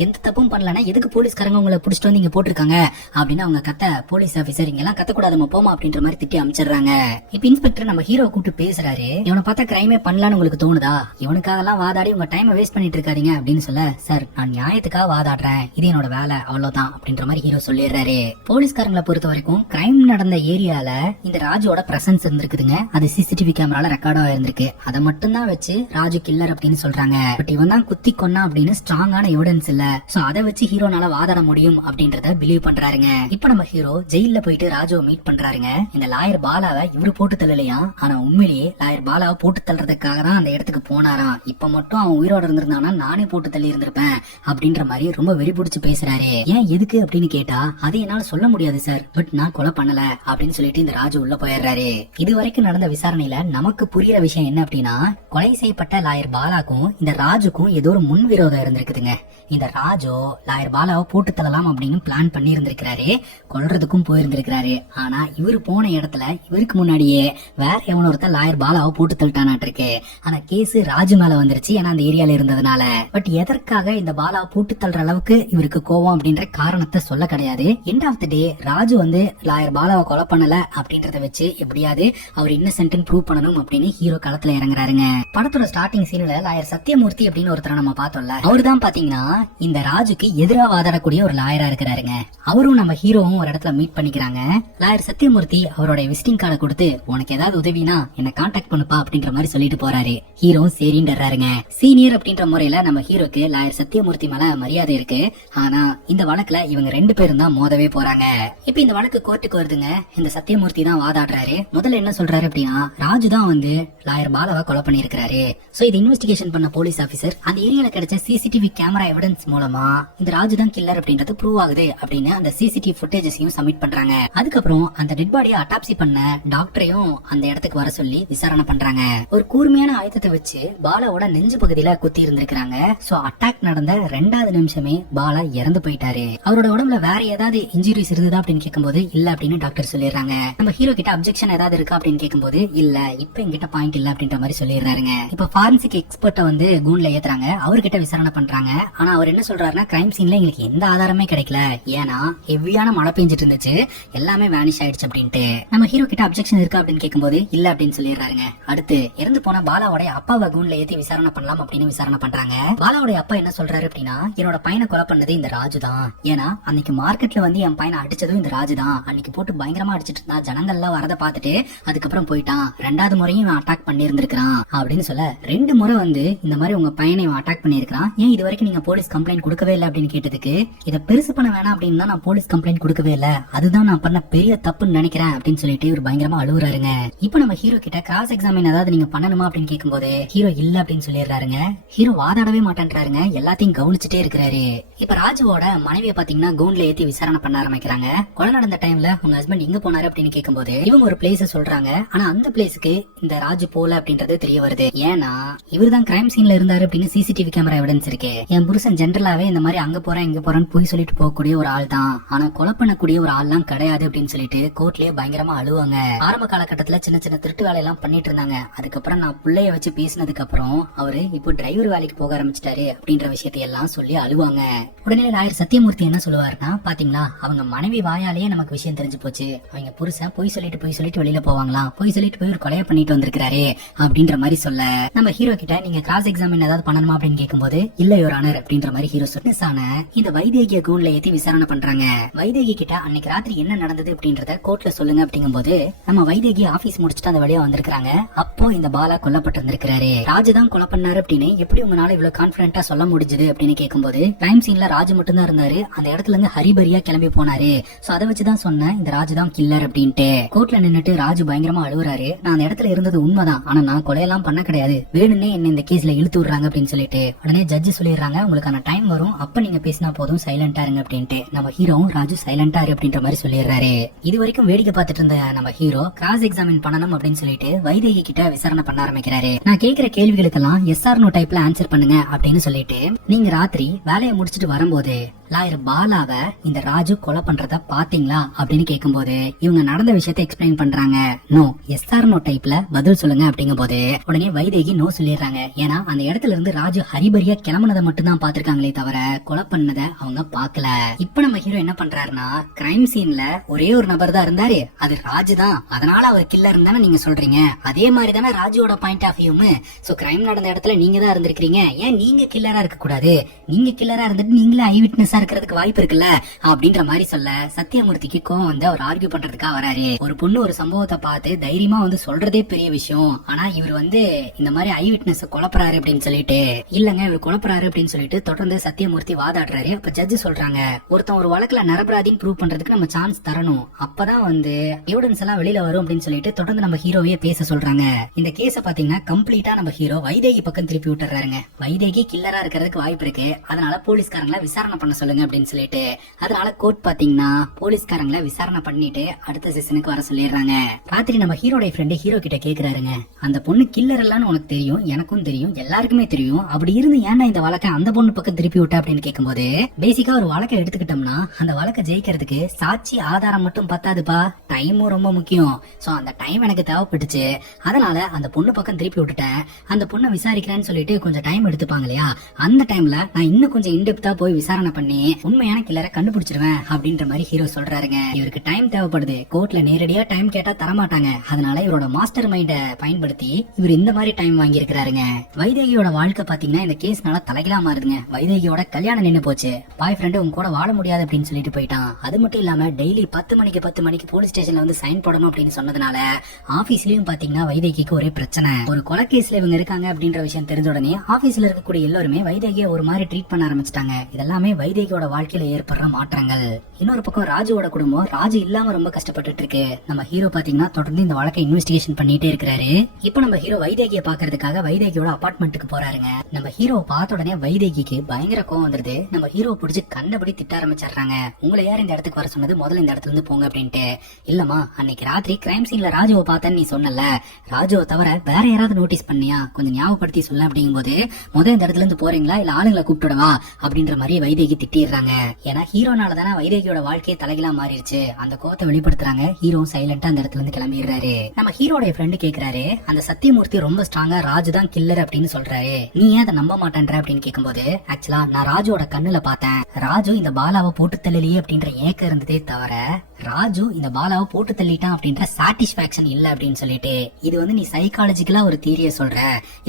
எந்த தப்பும் பண்ணலன்னா எதுக்கு போலீஸ்காரங்க உங்களை புடிச்சிட்டு வந்து இங்க போட்டிருக்காங்க அப்படின்னு அவங்க கத்த போலீஸ் ஆபீசர் இங்க எல்லாம் கத்தக்கூடாதுமா போமா அப்படின்ற மாதிரி திட்டி அமைச்சிடுறாங்க. இப்ப இன்ஸ்பெக்டர் நம்ம ஹீரோ கூப்பிட்டு பேசுறாரு. இவனை பார்த்தா கிரைமே பண்ணலான்னு உங்களுக்கு தோணுதா, இவனுக்காக எல்லாம் வாதாடி உங்க டைம் வேஸ்ட் பண்ணிட்டு இருக்காதீங்க அப்படின்னு சொல்ல சார் நான் நியாயத்துக்காக வாதாடுறேன், இது என்னோட வேலை அவ்வளவுதான் அப்படின்ற மாதிரி ஹீரோ சொல்லிடுறாரு. போலீஸ்காரங்களை பொறுத்த வரைக்கும் கிரைம் நடந்த ஏரியால இந்த ராஜுவோட பிரசன்ஸ் இருந்திருக்குதுங்க. அது சிசிடிவி கேமரால ரெக்கார்டா இருந்திருக்கு. அதை மட்டும் தான் வச்சு ராஜு கில்லர் அப்படின்னு சொல்றாங்க. பட் இவன் தான் குத்தி கொன்னா அப்படின்னு ஸ்ட்ராங்கான எவிடன்ஸ் இல்ல. சோ அதை வச்சு ஹீரோனால வாதாட முடியும் அப்படின்றத பிலீவ் பண்றாருங்க. இப்ப நம்ம ஹீரோ ஜெயில போயிட்டு ராஜுவை மீட் பண்றாருங்க. இந்த லாயர் பாலாவை இவரு போட்டு தள்ளலையா, ஆனா உண்மையிலேயே லாயர் பாலாவை போட்டு தள்ளுறதுக்காக தான் அந்த இடத்துக்கு போனாராம். இப்ப மட்டும் அவன் உயிரோட இருந்திருந்தானா நானே போட்டு தள்ளி இருந்திருப்பேன் அப்படின்ற மாதிரி ரொம்ப வெறி பிடிச்சு பேசுறாரு. ஏன் எதுக்கு அப்படின்னு கேட்டா அதை என்னால சொல்ல முடியாது சார், பட் நான் கொலை பண்ணல அப்படின்னு சொல்லிட்டு இந்த ராஜு உள்ள போயிடுறாரு. இது வரைக்கும் நடந்த விசாரணையில நமக்கு புரியுற விஷயம் என்ன அப்படின்னா கொலை செய்யப்பட்ட லாயர் பாலாக்கும் இந்த ராஜுக்கும் ஏதோ ஒரு முன் விரோதம் இருந்திருக்குதுங்க. இந்த ராஜு லாயர் பாலாவை போட்டு தள்ளலாம் அப்படின்னு பிளான் பண்ணி இருந்திருக்கிறாரு, கொல்றதுக்கும் போயிருந்திருக்கிறாரு. ஆனா இவரு போன இடத்துல இவருக்கு முன்னாடியே வேற எவனோ ஒருத்தர் லாயர் பாலாவை போட்டு தள்ளிட்டானாட்டு இருக்கு. ஆனா கேஸ் ராஜு மேல வந்துருச்சு, ஏன்னா அந்த ஏரியால இருந்ததுனால. பட் எதற்காக இந்த பாலாவை போட்டு தள்ளுற அளவுக்கு இவருக்கு கோவம் அப்படின்ற காரணத்தை சொல்ல கிடையாது. எண்ட் ஆஃப் தி டே ராஜு வந்து லாயர் பாலாவை கொலை பண்ணல அப்படின்றத வச்சு எப்படியாவது அவர் இன்னசென்ட் ப்ரூவ் பண்ணணும் அப்படின்னு ஹீரோ களத்துல இறங்குறாருங்க. படத்தோட ஸ்டார்டிங் சீன்ல லாயர் சத்தியமூர்த்தி அப்படின்னு ஒருத்தரை நம்ம பார்த்தோம்ல, அவருதான் பாத்தீங்கன்னா இந்த ராஜுக்கு எதிராக வாதாடக்கூடிய ஒரு லாயரா இருக்கிறாருங்க. அவரும் நம்ம ஹீரோவும் ஒரு இடத்துல மீட் பண்ணிக்கிறாங்க. லாயர் சத்தியமூர்த்தி அவரோட விசிட்டிங் கார்டை கொடுத்து உனக்கு ஏதாவது உதவினா என்ன கான்டாக்ட் பண்ணுப்பா அப்படின்ற மாதிரி சொல்லிட்டு போறாரு. ஹீரோ சரின்றாருங்க. சீனியர் அப்படின்ற முறையில நம்ம ஹீரோக்கு லாயர் சத்தியமூர்த்தி மேல மரியாதை இருக்கு. ஆனா இந்த வழக்குல இவங்க 2 பேரும் தான் மோதவே போறாங்க. இப்ப இந்த வழக்கு கோர்ட்டுக்கு வருதுங்க. இந்த சத்தியமூர்த்தி தான் வாதாடுறாரு. முதல்ல என்ன சொல்றாரு அப்படின்னா, ராஜு தான் வந்து லாயர் பாலாவை கொலை பண்ணிருக்காரு. சோ இது இன்வெஸ்டிகேஷன் பண்ண போலீஸ் ஆபீசர் அந்த ஏரியால கிடைச்ச சிசிடிவி கேமரா எவிடன்ஸ் மூலமா இந்த ராஜு தான் கில்லர் அப்படின்றது ப்ரூவ் ஆகுது அப்படின்னு அந்த சிசிடிவி ஃபுட்டேஜஸையும் சப்மிட் பண்றாங்க. அதுக்கப்புறம் அந்த டெட் பாடியை அட்டாப்சி பண்ண டாக்டரையும் அந்த இடத்துக்கு வர சொல்லி விசாரணை பண்றாங்க. ஒரு கூர்மையான ஆயுதத்தை வச்சு பாலாவோட நெஞ்சு பகுதியில குத்தி இருந்திருக்காங்க. சோ அட்டாக் நடந்த 2வது நிமிஷமே பாலா இறந்து போயிட்டாரு. அவரோட உடம்புல வேற ஏதாவது இன்ஜுரிஸ் இருந்ததா அப்படின்னு கேட்கும்போது இல்ல அப்படின்னு டாக்டர் சொல்லிடுறாங்க. நம்ம ஹீரோ கிட்ட அப்ஜெக்ஷன் ஏதாவது இருக்கா அப்படின்னு கேட்கும்போது இல்ல, இப்ப என்கிட்ட பாயிண்ட் இல்ல அப்படின்ற மாதிரி சொல்லிடுறாருங்க. இப்ப ஃபாரன்சிக் எக்ஸ்பர்ட்ட வந்து கூண்ல ஏத்துறாங்க. அவர்கிட்ட விசாரணை பண்றாங்க. ஆனா அவர் என்ன சொல்றாருன்னா, கிரைம் சீன்ல எங்களுக்கு எந்த ஆதாரமே கிடைக்கல, ஏன்னா ஹெவியான மழை பெஞ்சிட்டு இருந்துச்சு, எல்லாமே வேனிஷ் ஆயிடுச்சு அப்படின்ட்டு. நம்ம ஹீரோ கிட்ட அப்ஜெக்ஷன் இருக்கா அப்படின்னு கேட்கும்போது இல்ல அப்படின்னு சொல்லிடுறாருங்க. அடுத்து இறந்து போன பாலாவோட அப்பாவை கூண்ல ஏத்தி விசாரணை பண்ணலாம் அப்படின்னு விசாரணை பண்றாங்க. பாலாவோட அப்பா என்ன சொல்றாரு அப்படின்னா, என்னோட பையனை கொலை பண்ணது இந்த ராஜு தான், ஏன்னா அன்னைக்கு மார்க்கெட்ல வந்து என் பையனை அடிச்சதும் இந்த ராஜு தான். அன்னைக்கு போட்டு பயங்கரமா அடிச்சிட்டு இருந்தா, ஜனங்கள் எல்லாம் வரத பாத்துட்டு அதுக்கப்புறம் போயிட்டான். 2வது முறையும் அட்டாக் பண்ணி இருந்திருக்கான் அப்படின்னு சொல்ல, 2 முறை வந்து இந்த மாதிரி உங்க பையனை அட்டாக் பண்ணிருக்கான், ஏன் இது வரைக்கும் நீங்க போலீஸ் கம்ப்ளைண்ட் கொடுக்கவே இல்லை அப்படின்னு கேட்டதுக்கு, இதை பெருசு பண்ண வேணாம் அப்படின்னு நான் போலீஸ் கம்ப்ளைண்ட் கொடுக்கவே இல்ல, அதுதான் நான் பண்ண பெரிய தப்புன்னு நினைக்கிறேன் அப்படின்னு சொல்லிட்டு இவர் பயங்கரமா அழுகுறாருங்க. இப்ப நம்ம ஹீரோ கிட்ட கிராஸ் எக்ஸாமின் ஏதாவது நீங்க பண்ணணுமா அப்படின்னு கேட்கும்போது ஹீரோ இல்ல அப்படின்னு சொல்லிடுறாருங்க. ஹீரோ வாதாடவே மாட்டேன்றாருங்க, எல்லாத்தையும் கவனிச்சுட்டே இருக்கிறாரு. இப்ப ராஜுவோட மனைவியை பாத்தீங்கன்னா கவுன்ல ஏத்தி விசாரணை பண்ண ஆரம்பிக்கிறாங்க. கொலை நடந்த டைம்ல உங்க ஹஸ்பண்ட் எங்க போனாரு அப்படின்னு கேட்கும்போது இவங்க ஒரு பிளேஸ் சொல்றாங்க. ஆனா அந்த பிளேஸுக்கு இந்த ராஜு போல அப்படின்றது தெரிய வருது. ஏன்னா இவர் தான் கிரைம் சீன்ல இருந்தாரு அப்படின்னு சிசிடிவி கேமரா எவிடன்ஸ் இருக்கு. என் புருஷன் ஜென்ரலாவே இந்த மாதிரி அங்க போறேன் இங்க போறேன்னு போய் சொல்லிட்டு போகக்கூடிய ஒரு ஆள் தான், ஆனா கொலை பண்ணக்கூடிய ஒரு ஆள்லாம் கிடையாது அப்படின்னு சொல்லிட்டு கோர்ட்லயே பயங்கரமா அழுவாங்க. ஆரம்ப காலகட்டத்துல சின்ன சின்ன திருட்டு வேலையெல்லாம் பண்ணிட்டு இருந்தாங்க. அதுக்கப்புறம் நான் பிள்ளைய வச்சு பேசினதுக்கு அப்புறம் அவரு இப்போ டிரைவர் வேலைக்கு போக ஆரம்பிச்சிட்டாரு அப்படின்ற விஷயத்தை எல்லாம் சொல்லி அழுவாங்க. உடனே லாயர் சத்தியமூர்த்தி என்ன சொல்லுவாருன்னா, பாத்தீங்களா அவங்க மனைவி வாயாலேயே நமக்கு விஷயம் தெரிஞ்சு போச்சு, அவங்க புருஷன் போய் சொல்லிட்டு வெளியில போவாங்களாம், போய் சொல்லிட்டு போய் ஒரு கொலையை பண்ணிட்டு வந்திருக்காரு அப்படின்ற மாதிரி சொல்ல, நம்ம ஹீரோ கிட்ட நீங்க கிராஸ் எக்ஸாமின் ஏதாவது பண்ணணுமா அப்படின்னு கேட்கும்போது இல்ல யுவர் ஆனர் அப்படின்ற மாதிரி ஹீரோ சொன்னிசான இந்த வைதேகிய கூண்ல ஏத்தி விசாரணை பண்றாங்க. வைதேகி கிட்ட அன்னைக்கு ராத்திரி என்ன நடந்தது அப்படின்றத கோர்ட்ல சொல்லுங்க அப்படிங்கும்போது நம்ம வைதேகி ஆபீஸ் முடிச்சுட்டு அந்த வழியா வந்திருக்காங்க. அப்போ இந்த பாலா கொல்லப்பட்டிருந்திருக்காரு. ராஜுதான் கொலை பண்ணாரு அப்படின்னு எப்படி உங்களால இவ்வளவு கான்பிடென்ட்டா சொல்ல முடிஞ்சது அப்படின்னு கேட்கும்போது, கிரைம் சீன்ல ராஜு மட்டும் தான் இருந்தாரு, அந்த இடத்துல இருந்து ஹரிபரியா கிளம்பி போனாரு, சோ அதை வச்சுதான் சொன்னேன் இந்த ராஜு தான் கில்லர் அப்படின்ட்டு. கோர்ட்ல நின்னுட்டு ராஜு பயங்கரமா அழுவுறாரு. நான் அந்த இடத்துல இருந்தது உண்மைதான், ஆனா நான் கொலையெல்லாம் பண்ண கிடையாது, வேணும்னே என்ன இந்த கேஸ்ல இழுத்து விடுறாங்க அப்படின்னு சொல்லிட்டு உடனே ஜட்ஜி சொல்லிடுறாங்க, உங்களுக்கான டைம் வரும், அப்ப நீங்க பேசினா போதும், சைலண்டா இருங்க அப்படின்ட்டு. நம்ம ஹீரோவும் ராஜு சைலண்டா இரு அப்படின்ற மாதிரி சொல்லிடுறாரு. இது வரைக்கும் வேடிக்கை பார்த்துட்டு இருந்த நம்ம ஹீரோ கிராஸ் எக்ஸாமின் பண்ணணும் அப்படின்னு சொல்லிட்டு வைதேகி கிட்ட விசாரணை பண்ண ஆரம்பிக்கிறாரு. நான் கேட்கிற கேள்விகளுக்கெல்லாம் எஸ் ஆர் நோ டைப்ல ஆன்சர் பண்ணுங்க அப்படின்னு சொல்லிட்டு, நீங்க ராத்திரி வேலையை முடிச்சிட்டு வரும்போது லாயர் பாலாவை இந்த ராஜு கொலை பண்றத பாத்தீங்களா அப்படின்னு கேட்கும்போது இவங்க நடந்த விஷயத்தை எக்ஸ்பிளைன் பண்றாங்க. நோ, எஸ் ஆர் நோ டைப்ல பதில் சொல்லுங்க அப்படிங்கும் போது உடனே வைதேகி நோ சொல்லிடுறாங்க. ஏன்னா அந்த இடத்துல இருந்து ராஜு ஹரிபரியா கிளம்புனதை மட்டும் தான் பாத்திருக்காங்களே தவிர கொலை பண்ணதை அவங்க பாக்கல. இப்ப நம்ம ஹீரோ என்ன பண்றாருன்னா, கிரைம் சீன்ல ஒரே ஒரு நபர் தான் இருந்தாரு, அது ராஜு தான், அதனால அவர் கில்லர் தானே நீங்க சொல்றீங்க, அதே மாதிரி தானே ராஜுவோட point of view. So crime நடந்த இடத்துல நீங்க தான் இருந்திருக்கீங்க, ஏன் நீங்க கில்லரா இருக்க கூடாது, நீங்க கில்லரா இருந்துட்டு நீங்களே ஐ விட்னஸா இருக்கிறதுக்கு வாய்ப்பு இருக்குல்ல அப்படின்ற மாதிரி சொல்ல, சத்தியமூர்த்திக்கு கோவம் வந்து அவர் ஆர்கியூ பண்றதுக்காக வராரு. ஒரு பொண்ணு ஒரு சம்பவத்தை பார்த்து தைரியமா வந்து சொல்றதே பெரிய விஷயம், ஆனா இவர் வந்து இந்த மாதிரி ஐ விட்னஸ் குழப்பறாரு அப்படின்னு சொல்லிட்டு, இல்லங்க இவர் குழப்பறாரு அப்படின்னு சொல்லிட்டு தொடர்ந்து சத்தியமூர்த்தி வாதாடுறாரு. அப்ப ஜட்ஜி சொல்றாங்க, ஒருத்தன் ஒரு வழக்குல நிரபராதின்னு ப்ரூவ் பண்றதுக்கு நம்ம சான்ஸ் தரணும், அப்பதான் வந்து எவிடன்ஸ் எல்லாம் வெளியில வரும் அப்படின்னு சொல்லிட்டு தொடர்ந்து நம்ம ஹீரோவையே பேச சொல்றாங்க. இந்த கேஸ பாத்தீங்கன்னா கம்ப்ளீட்டா நம்ம ஹீரோ வைதேகி பக்கம் திருப்பி விட்டுறாருங்க. வைதேகி கில்லரா இருக்கிறதுக்கு வாய்ப்பு இருக்கு, அதனால போலீஸ்காரங்களை விசாரணை பண்ண சொல்லுங்க அப்படின்னு சொல்லிட்டு, அதனால கோர்ட் பாத்தீங்கன்னா போலீஸ்காரங்களை விசாரணை பண்ணிட்டு அடுத்த செஷனுக்கு வர சொல்லிடுறாங்க. ராத்திரி நம்ம ஹீரோட ஃப்ரெண்ட் ஹீரோ கிட்ட கேக்குறாருங்க, அந்த பொண்ணு கில்லர் எல்லாம் உனக்கு தெரியும், எனக்கும் தெரியும், எல்லாருக்குமே தெரியும், அப்படி இருந்து ஏன்டா இந்த வழக்கை அந்த பொண்ணு பக்கம் திருப்பி விட்ட அப்படின்னு கேட்கும்போது, பேசிக்கா ஒரு வழக்கை எடுத்துக்கிட்டோம்னா அந்த வழக்கை ஜெயிக்கிறதுக்கு சாட்சி ஆதாரம் மட்டும் பத்தாதுப்பா, டைமும் ரொம்ப முக்கியம். சோ அந்த டைம் எனக்கு தேவைப்பட்டுச்சு, அதனால அந்த பொண்ணு பக்கம் திருப்பி விட்டுட்டேன். அந்த பொண்ணை விசாரிக்கிறேன்னு சொல்லிட்டு கொஞ்சம் டைம் எடுத்துப்பாங்க இல்லையா, அந்த டைம்ல நான் இன்னும் கொஞ்சம் இன்டெப்தா போய் விசாரணை பண்ணி பண்ணி உண்மையான கில்லரை கண்டுபிடிச்சிருவேன் அப்படின்ற மாதிரி ஹீரோ சொல்றாருங்க. இவருக்கு டைம் தேவைப்படுது, கோர்ட்ல நேரடியா டைம் கேட்டா தரமாட்டாங்க, அதனால இவரோட மாஸ்டர் மைண்ட பயன்படுத்தி இவர் இந்த மாதிரி டைம் வாங்கி இருக்கிறாருங்க. வைதேகியோட வாழ்க்கை பாத்தீங்கன்னா இந்த கேஸ்னால தலைகீழா மாறுதுங்க. வைதேகியோட கல்யாணம் நின்னு போச்சு, பாய் ஃப்ரெண்டு உங்க கூட வாழ முடியாது அப்படின்னு சொல்லிட்டு போயிட்டான். அது மட்டும் இல்லாம டெய்லி 10 மணிக்கு போலீஸ் ஸ்டேஷன்ல வந்து சைன் போடணும் அப்படின்னு சொன்னதுனால ஆபீஸ்லயும் பாத்தீங்கன்னா வைதேகிக்கு ஒரே பிரச்சனை. ஒரு கொலை கேஸ்ல இவங்க இருக்காங்க அப்படின்ற விஷயம் தெரிஞ்ச உடனே ஆபீஸ்ல இருக்கக்கூடிய எல்லாருமே வைதேகியை ஒரு மாதிரி ட்ரீட் பண்ண ஆரம்பிச்சிட்டாங்க. இதெல்லாமே வைதேகியோட வாழ்க்கையில ஏற்படுற மாற்றங்கள். இன்னொரு பக்கம் ராஜுவோட குடும்பம் ராஜு இல்லாம ரொம்ப கஷ்டப்பட்டு இருக்கு. நம்ம ஹீரோ பாத்தீங்கன்னா தொடர்ந்து இந்த வழக்கை இன்வெஸ்டிகேஷன் பண்ணிட்டே இருக்காரு. இப்ப நம்ம ஹீரோ வைதேகியை பாக்குறதுக்காக வைதேகியோட அபார்ட்மெண்ட்டுக்கு போறாருங்க. நம்ம ஹீரோ பார்த்த உடனே வைதேகிக்கு பயங்கர கோவம் வந்துருது. நம்ம ஹீரோ பிடிச்சி கண்டபடி திட்ட ஆரம்பிச்சிடுறாங்க. உங்களை யார் இந்த இடத்துக்கு வர சொன்னது, முதல்ல இந்த இடத்துல இருந்து போங்க அப்படின்ட்டு. இல்லமா, அன்னைக்கு ராத்திரி கிரைம் சீன்ல ராஜுவை பார்த்தேன்னு நீ சொன்னல, ராஜுவை தவிர வேற யாராவது நோட்டீஸ் பண்ணியா, கொஞ்சம் ஞாபகப்படுத்தி சொல்ல அப்படிங்கும் போது முதல் இந்த இடத்துல இருந்து போறீங்களா இல்ல ஆளுங்களை கூப்பிட்டுடவா அப்படின்ற மாதிரி வைதேகி திட்டிடுறாங்க. ஏன்னா ஹீரோனால தானே வைதேகியோட வாழ்க்கையை தலைகீழா மாறிடுச்சு. அந்த கோவத்தை வெளிப்படுத்துறாங்க. ஹீரோ சைலண்டா அந்த இடத்துல இருந்து கிளம்பிடுறாரு. நம்ம ஹீரோட ஃப்ரெண்டு கேக்குறாரு, அந்த சத்தியமூர்த்தி ரொம்ப ஸ்ட்ராங்கா ராஜு தான் கில்லர் அப்படின்னு சொல்றாரு, நீ ஏன் அதை நம்ப மாட்டேன்ற அப்படின்னு கேட்கும்போது, ஆக்சுவலா நான் ராஜுவோட கண்ணுல பார்த்தேன், ராஜு இந்த பாலாவை போட்டு தள்ளலையே அப்படின்ற ஏக்கம் இருந்ததே தவிர ராஜு இந்த பாலாவை போட்டு தள்ளிட்டான் அப்படின்ற சாட்டிஸ்பாக்சன் இல்ல அப்படின்னு சொல்லிட்டு, இது வந்து நீ சைக்காலஜிக்கலா ஒரு தியரிய சொல்ற,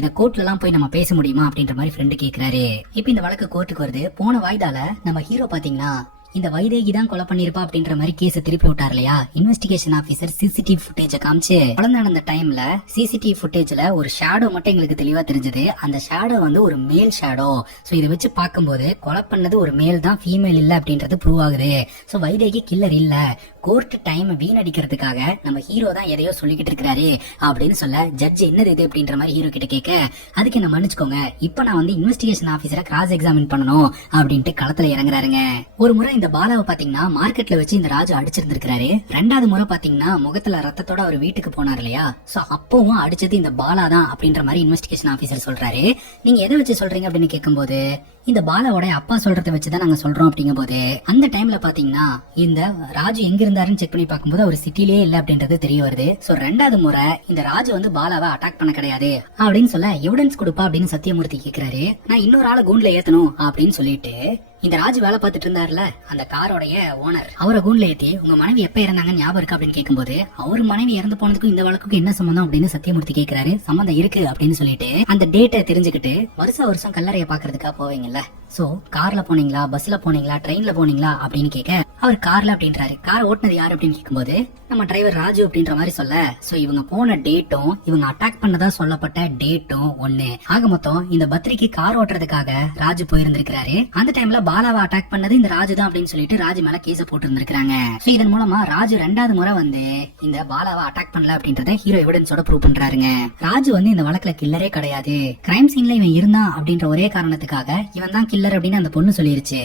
இத கோர்ட்ல எல்லாம் போய் நம்ம பேச முடியுமா அப்படின்ற மாதிரி ஃப்ரெண்டு கேக்குறாரு. இப்ப இந்த வழக்கு கோர்ட்டுக்கு வருது. போன வாய்தால நம்ம ஹீரோ பாத்தீங்கன்னா இந்த வைதேகி தான் கொலை பண்ணிருப்பா அப்படின்ற மாதிரி கேஸ திருப்பி விட்டார் இல்லையா. இன்வெஸ்டிகேஷன் ஆபீசர் சிசிடிவி ஃபுட்டேஜ காமிச்சு குழந்தை நடந்த டைம்ல சிசிடிவி ஃபுட்டேஜ்ல ஒரு ஷேடோ மட்டும் எங்களுக்கு தெளிவா தெரிஞ்சது. அந்த ஷேடோ வந்து ஒரு மேல் ஷேடோ. சோ இதை வச்சு பார்க்கும்போது கொலை பண்ணது ஒரு மேல் தான், ஃபீமேல் இல்ல அப்படின்றது ப்ரூவ் ஆகுது. சோ வைதேகி கில்லர் இல்ல, கோர்ட் டைம் வீணடிக்கிறதுக்காக நம்ம ஹீரோ தான் எதையோ சொல்லிக்கிட்டு இருக்காரு அப்படின்னு சொல்ல, ஜட்ஜ் என்னது இது அப்படின்ற மாதிரி ஹீரோ கிட்ட கேட்க, அதுக்கு என்ன மன்னிச்சுக்கோங்க, இப்ப நான் வந்து இன்வெஸ்டிகேஷன் ஆபீசரை கிராஸ் எக்ஸாமின் பண்ணணும் அப்படின்ட்டு களத்துல இறங்குறாருங்க. ஒரு முறை இந்த பாலாவை பாத்தீங்கன்னா மார்க்கெட்ல வச்சு இந்த ராஜு அடிச்சிருந்திருக்காரு. ரெண்டாவது முறை பாத்தீங்கன்னா முகத்துல ரத்தத்தோட அவர் வீட்டுக்கு போனார் இல்லையா. சோ அப்பவும் அடிச்சது இந்த பாலா தான் அப்படின்ற மாதிரி இன்வெஸ்டிகேஷன் ஆபீசர் சொல்றாரு. நீங்க எதை வச்சு சொல்றீங்க அப்படின்னு கேட்கும்போது, இந்த பாலாவோட அப்பா சொல்றதை வச்சுதான் நாங்க சொல்றோம் அப்படிங்கும் போது, அந்த டைம்ல பாத்தீங்கன்னா இந்த ராஜு எங்க இருந்தாருன்னு செக் பண்ணி பார்க்கும்போது அவர் சிட்டிலே இல்ல அப்படின்றது தெரிய வருது. சோ ரெண்டாவது முறை இந்த ராஜு வந்து பாலாவை அட்டாக் பண்ண கிடையாது அப்படின்னு சொல்ல எவிடன்ஸ் கொடுப்பா அப்படின்னு சத்தியமூர்த்தி கேக்குறாரு. நான் இன்னொரு ஆளை கூண்டுல ஏத்தணும் அப்படின்னு சொல்லிட்டு இந்த ராஜு வேலை பார்த்துட்டு இருந்தாருல அந்த காரோடைய ஓனர், அவரை கூண்டுல ஏத்தி உங்க மனைவி எப்ப இறந்தாங்க ஞாபகம் இருக்கு அப்படின்னு கேட்கும்போது, அவர் மனைவி இறந்து போனதுக்கும் இந்த வழக்குக்கும் என்ன சம்பந்தம் அப்படின்னு சத்தியமூர்த்தி கேக்குறாரு. சம்பந்தம் இருக்கு அப்படின்னு சொல்லிட்டு அந்த டேட்டை தெரிஞ்சுக்கிட்டு வருஷம் கல்லறைய பாக்குறதுக்காக போவீங்கல்ல, சோ கார்ல போனீங்களா, பஸ்ல போனீங்களா, ட்ரெயின்ல போனீங்களா அப்படின்னு கேட்க, அவர் கார்ல அப்படின்றாரு. கார் ஓட்டுனது யாரு அப்படின்னு கேட்கும்போது நம்ம டிரைவர் ராஜு அப்படின்ற மாதிரி சொல்ல, சோ இவங்க போன டேட்டும் இவங்க அட்டாக் பண்ணதா சொல்லப்பட்ட டேட்டும் ஒண்ணு. ஆக மொத்தம் இந்த பத்ரிக்கு கார் ஓட்டுறதுக்காக ராஜு போயிருந்திருக்காரு. அந்த டைம்ல பாலாவை அட்டாக் பண்ணது இந்த ராஜு தான் அப்படின்னு சொல்லிட்டு ராஜு மேல கேஸ போட்டு இருந்திருக்காங்க. சோ இதன் மூலமா ராஜு ரெண்டாவது முறை வந்து இந்த பாலாவை அட்டாக் பண்ணல அப்படின்றத ஹீரோ எவிடன்ஸோட ப்ரூவ் பண்றாருங்க. ராஜு வந்து இந்த வழக்குல கில்லரே கிடையாது, கிரைம் சீன்ல இவன் இருந்தான் அப்படின்ற ஒரே காரணத்துக்காக இவன் தான் கில்லர் அப்படின்னு அந்த பொண்ணு சொல்லிருச்சு.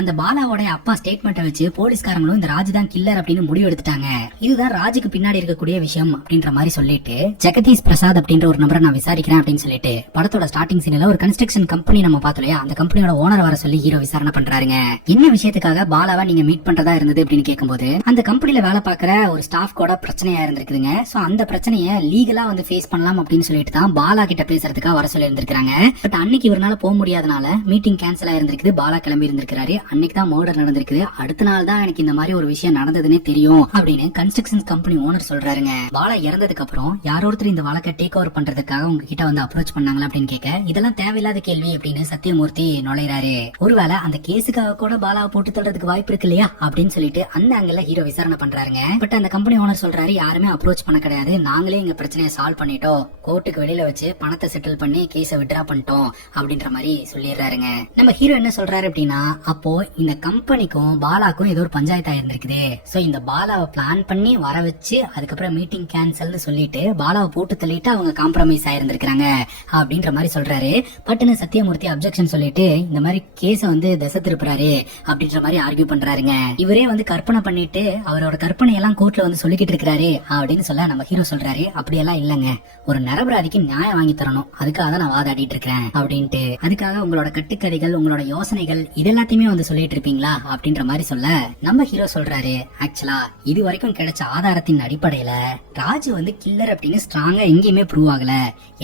அந்த பாலாவோட அப்பா ஸ்டேட்மெண்ட்டை வச்சு போலீஸ்காரங்களும் இந்த ராஜு தான் கில்லர் அப்படின்னு முடிவு எடுத்துட்டாங்க. இதுதான் ராஜுக்கு பின்னாடி இருக்கக்கூடிய விஷயம் அப்படின்ற மாதிரி சொல்லிட்டு, ஜெகதீஷ் பிரசாத் அப்படின்ற ஒரு நபரை நான் விசாரிக்கிறேன் அப்படின்னு சொல்லிட்டு படத்தோட ஸ்டார்டிங் சீன்ல ஒரு கன்ஸ்ட்ரக்ஷன் கம்பெனி நம்ம பார்த்தோம், அந்த கம்பெனியோட ஓனர் வர சொல்லி ஹீரோ விசாரணை பண்றாருங்க. என்ன விஷயத்துக்காக பாலாவை நீங்க மீட் பண்றதா இருந்தது அப்படின்னு கேட்கும்போது, அந்த கம்பெனில வேலை பார்க்கிற ஒரு ஸ்டாஃப் கூட பிரச்சனையா இருந்திருக்குதுங்க. சோ அந்த பிரச்சனையை லீகலா வந்து ஃபேஸ் பண்ணலாம் அப்படின்னு சொல்லிட்டு தான் பாலா கிட்ட பேசுறதுக்காக வர சொல்லி இருந்திருக்காங்க. பட் அன்னைக்கு இவரால போக முடியாதனால மீட்டிங் கேன்சல் ஆயிருந்திருக்குது. பாலா கிளம்பி இருந்திருக்காரு. அன்னைக்கு தான் மர்டர் நடந்திருக்குது. அடுத்த நாள் தான் எனக்கு இந்த மாதிரி ஒரு விஷயம் நடந்ததுன்னே தெரியும் அப்படின்னு கன்ஸ்ட்ரக்ஷன் கம்பெனி ஓனர் சொல்றாருங்க. பாலா இறந்ததுக்கு அப்புறம் யாரொருத்தர் இந்த வழக்கை டேக் ஓவர் பண்றதுக்காக உங்ககிட்ட வந்து அப்ரோச் பண்ணாங்களா அப்படின்னு கேட்க, இதெல்லாம் தேவையில்லாத கேள்வி அப்படின்னு சத்தியமூர்த்தி நுழைறாரு. ஒருவேளை அந்த கேஸுக்காக கூட பாலாவை போட்டு தள்ளுறதுக்கு வாய்ப்பு இருக்கு இல்லையா அப்படின்னு சொல்லிட்டு அந்த ஆங்கிள் ஹீரோ விசாரணை பண்றாருங்க. பட் அந்த கம்பெனி ஓனர் சொல்றாரு, யாருமே அப்ரோச் பண்ண கிடையாது, நாங்களே எங்க பிரச்சனையை சால்வ் பண்ணிட்டோம், கோர்ட்டுக்கு வெளியில வச்சு பணத்தை செட்டில் பண்ணி கேஸை வித்ட்ரா பண்ணிட்டோம் அப்படின்ற மாதிரி சொல்லிடுறாருங்க. நம்ம ஹீரோ என்ன சொல்றாரு அப்படின்னா, அப்போ இந்த கம்பெனிக்கும் பாலாக்கும் ஏதோ ஒரு பஞ்சாயத்து ஆயிருந்திருக்குது. சோ இந்த பாலாவை பிளான் பண்ணி வர வச்சு அதுக்கப்புறம் மீட்டிங் கேன்சல்னு சொல்லிட்டு பாலாவை போட்டு தள்ளிட்டு அவங்க காம்ப்ரமைஸ் ஆயிருந்திருக்காங்க அப்படின்ற மாதிரி சொல்றாரு. பட்டுன்னு சத்தியமூர்த்தி அப்செக்ஷன் சொல்லிட்டு இந்த மாதிரி கேஸ வந்து திசை திருப்புறாரு அப்படின்ற மாதிரி ஆர்கியூ பண்றாருங்க. இவரே வந்து கற்பனை பண்ணிட்டு அவரோட கற்பனை எல்லாம் கோர்ட்ல வந்து சொல்லிக்கிட்டு இருக்காரு அப்படின்னு சொல்ல, நம்ம ஹீரோ சொல்றாரு, அப்படியெல்லாம் இல்லங்க, ஒரு நிரபராதிக்கு நியாயம் வாங்கி தரணும், அதுக்காக நான் வாதாடிட்டு இருக்கேன் அப்படின்ட்டு. அதுக்காக உங்களோட கட்டுக்கதைகள், உங்களோட யோசனைகள் இது எல்லாத்தையுமே வந்து வந்து சொல்லிட்டு இருப்பீங்களா அப்படின்ற மாதிரி சொல்ல நம்ம ஹீரோ சொல்றாரு, ஆக்சுவலா இது வரைக்கும் கிடைச்ச ஆதாரத்தின் அடிப்படையில ராஜு வந்து கில்லர் அப்படின்னு ஸ்ட்ராங்கா எங்கேயுமே ப்ரூவ் ஆகல.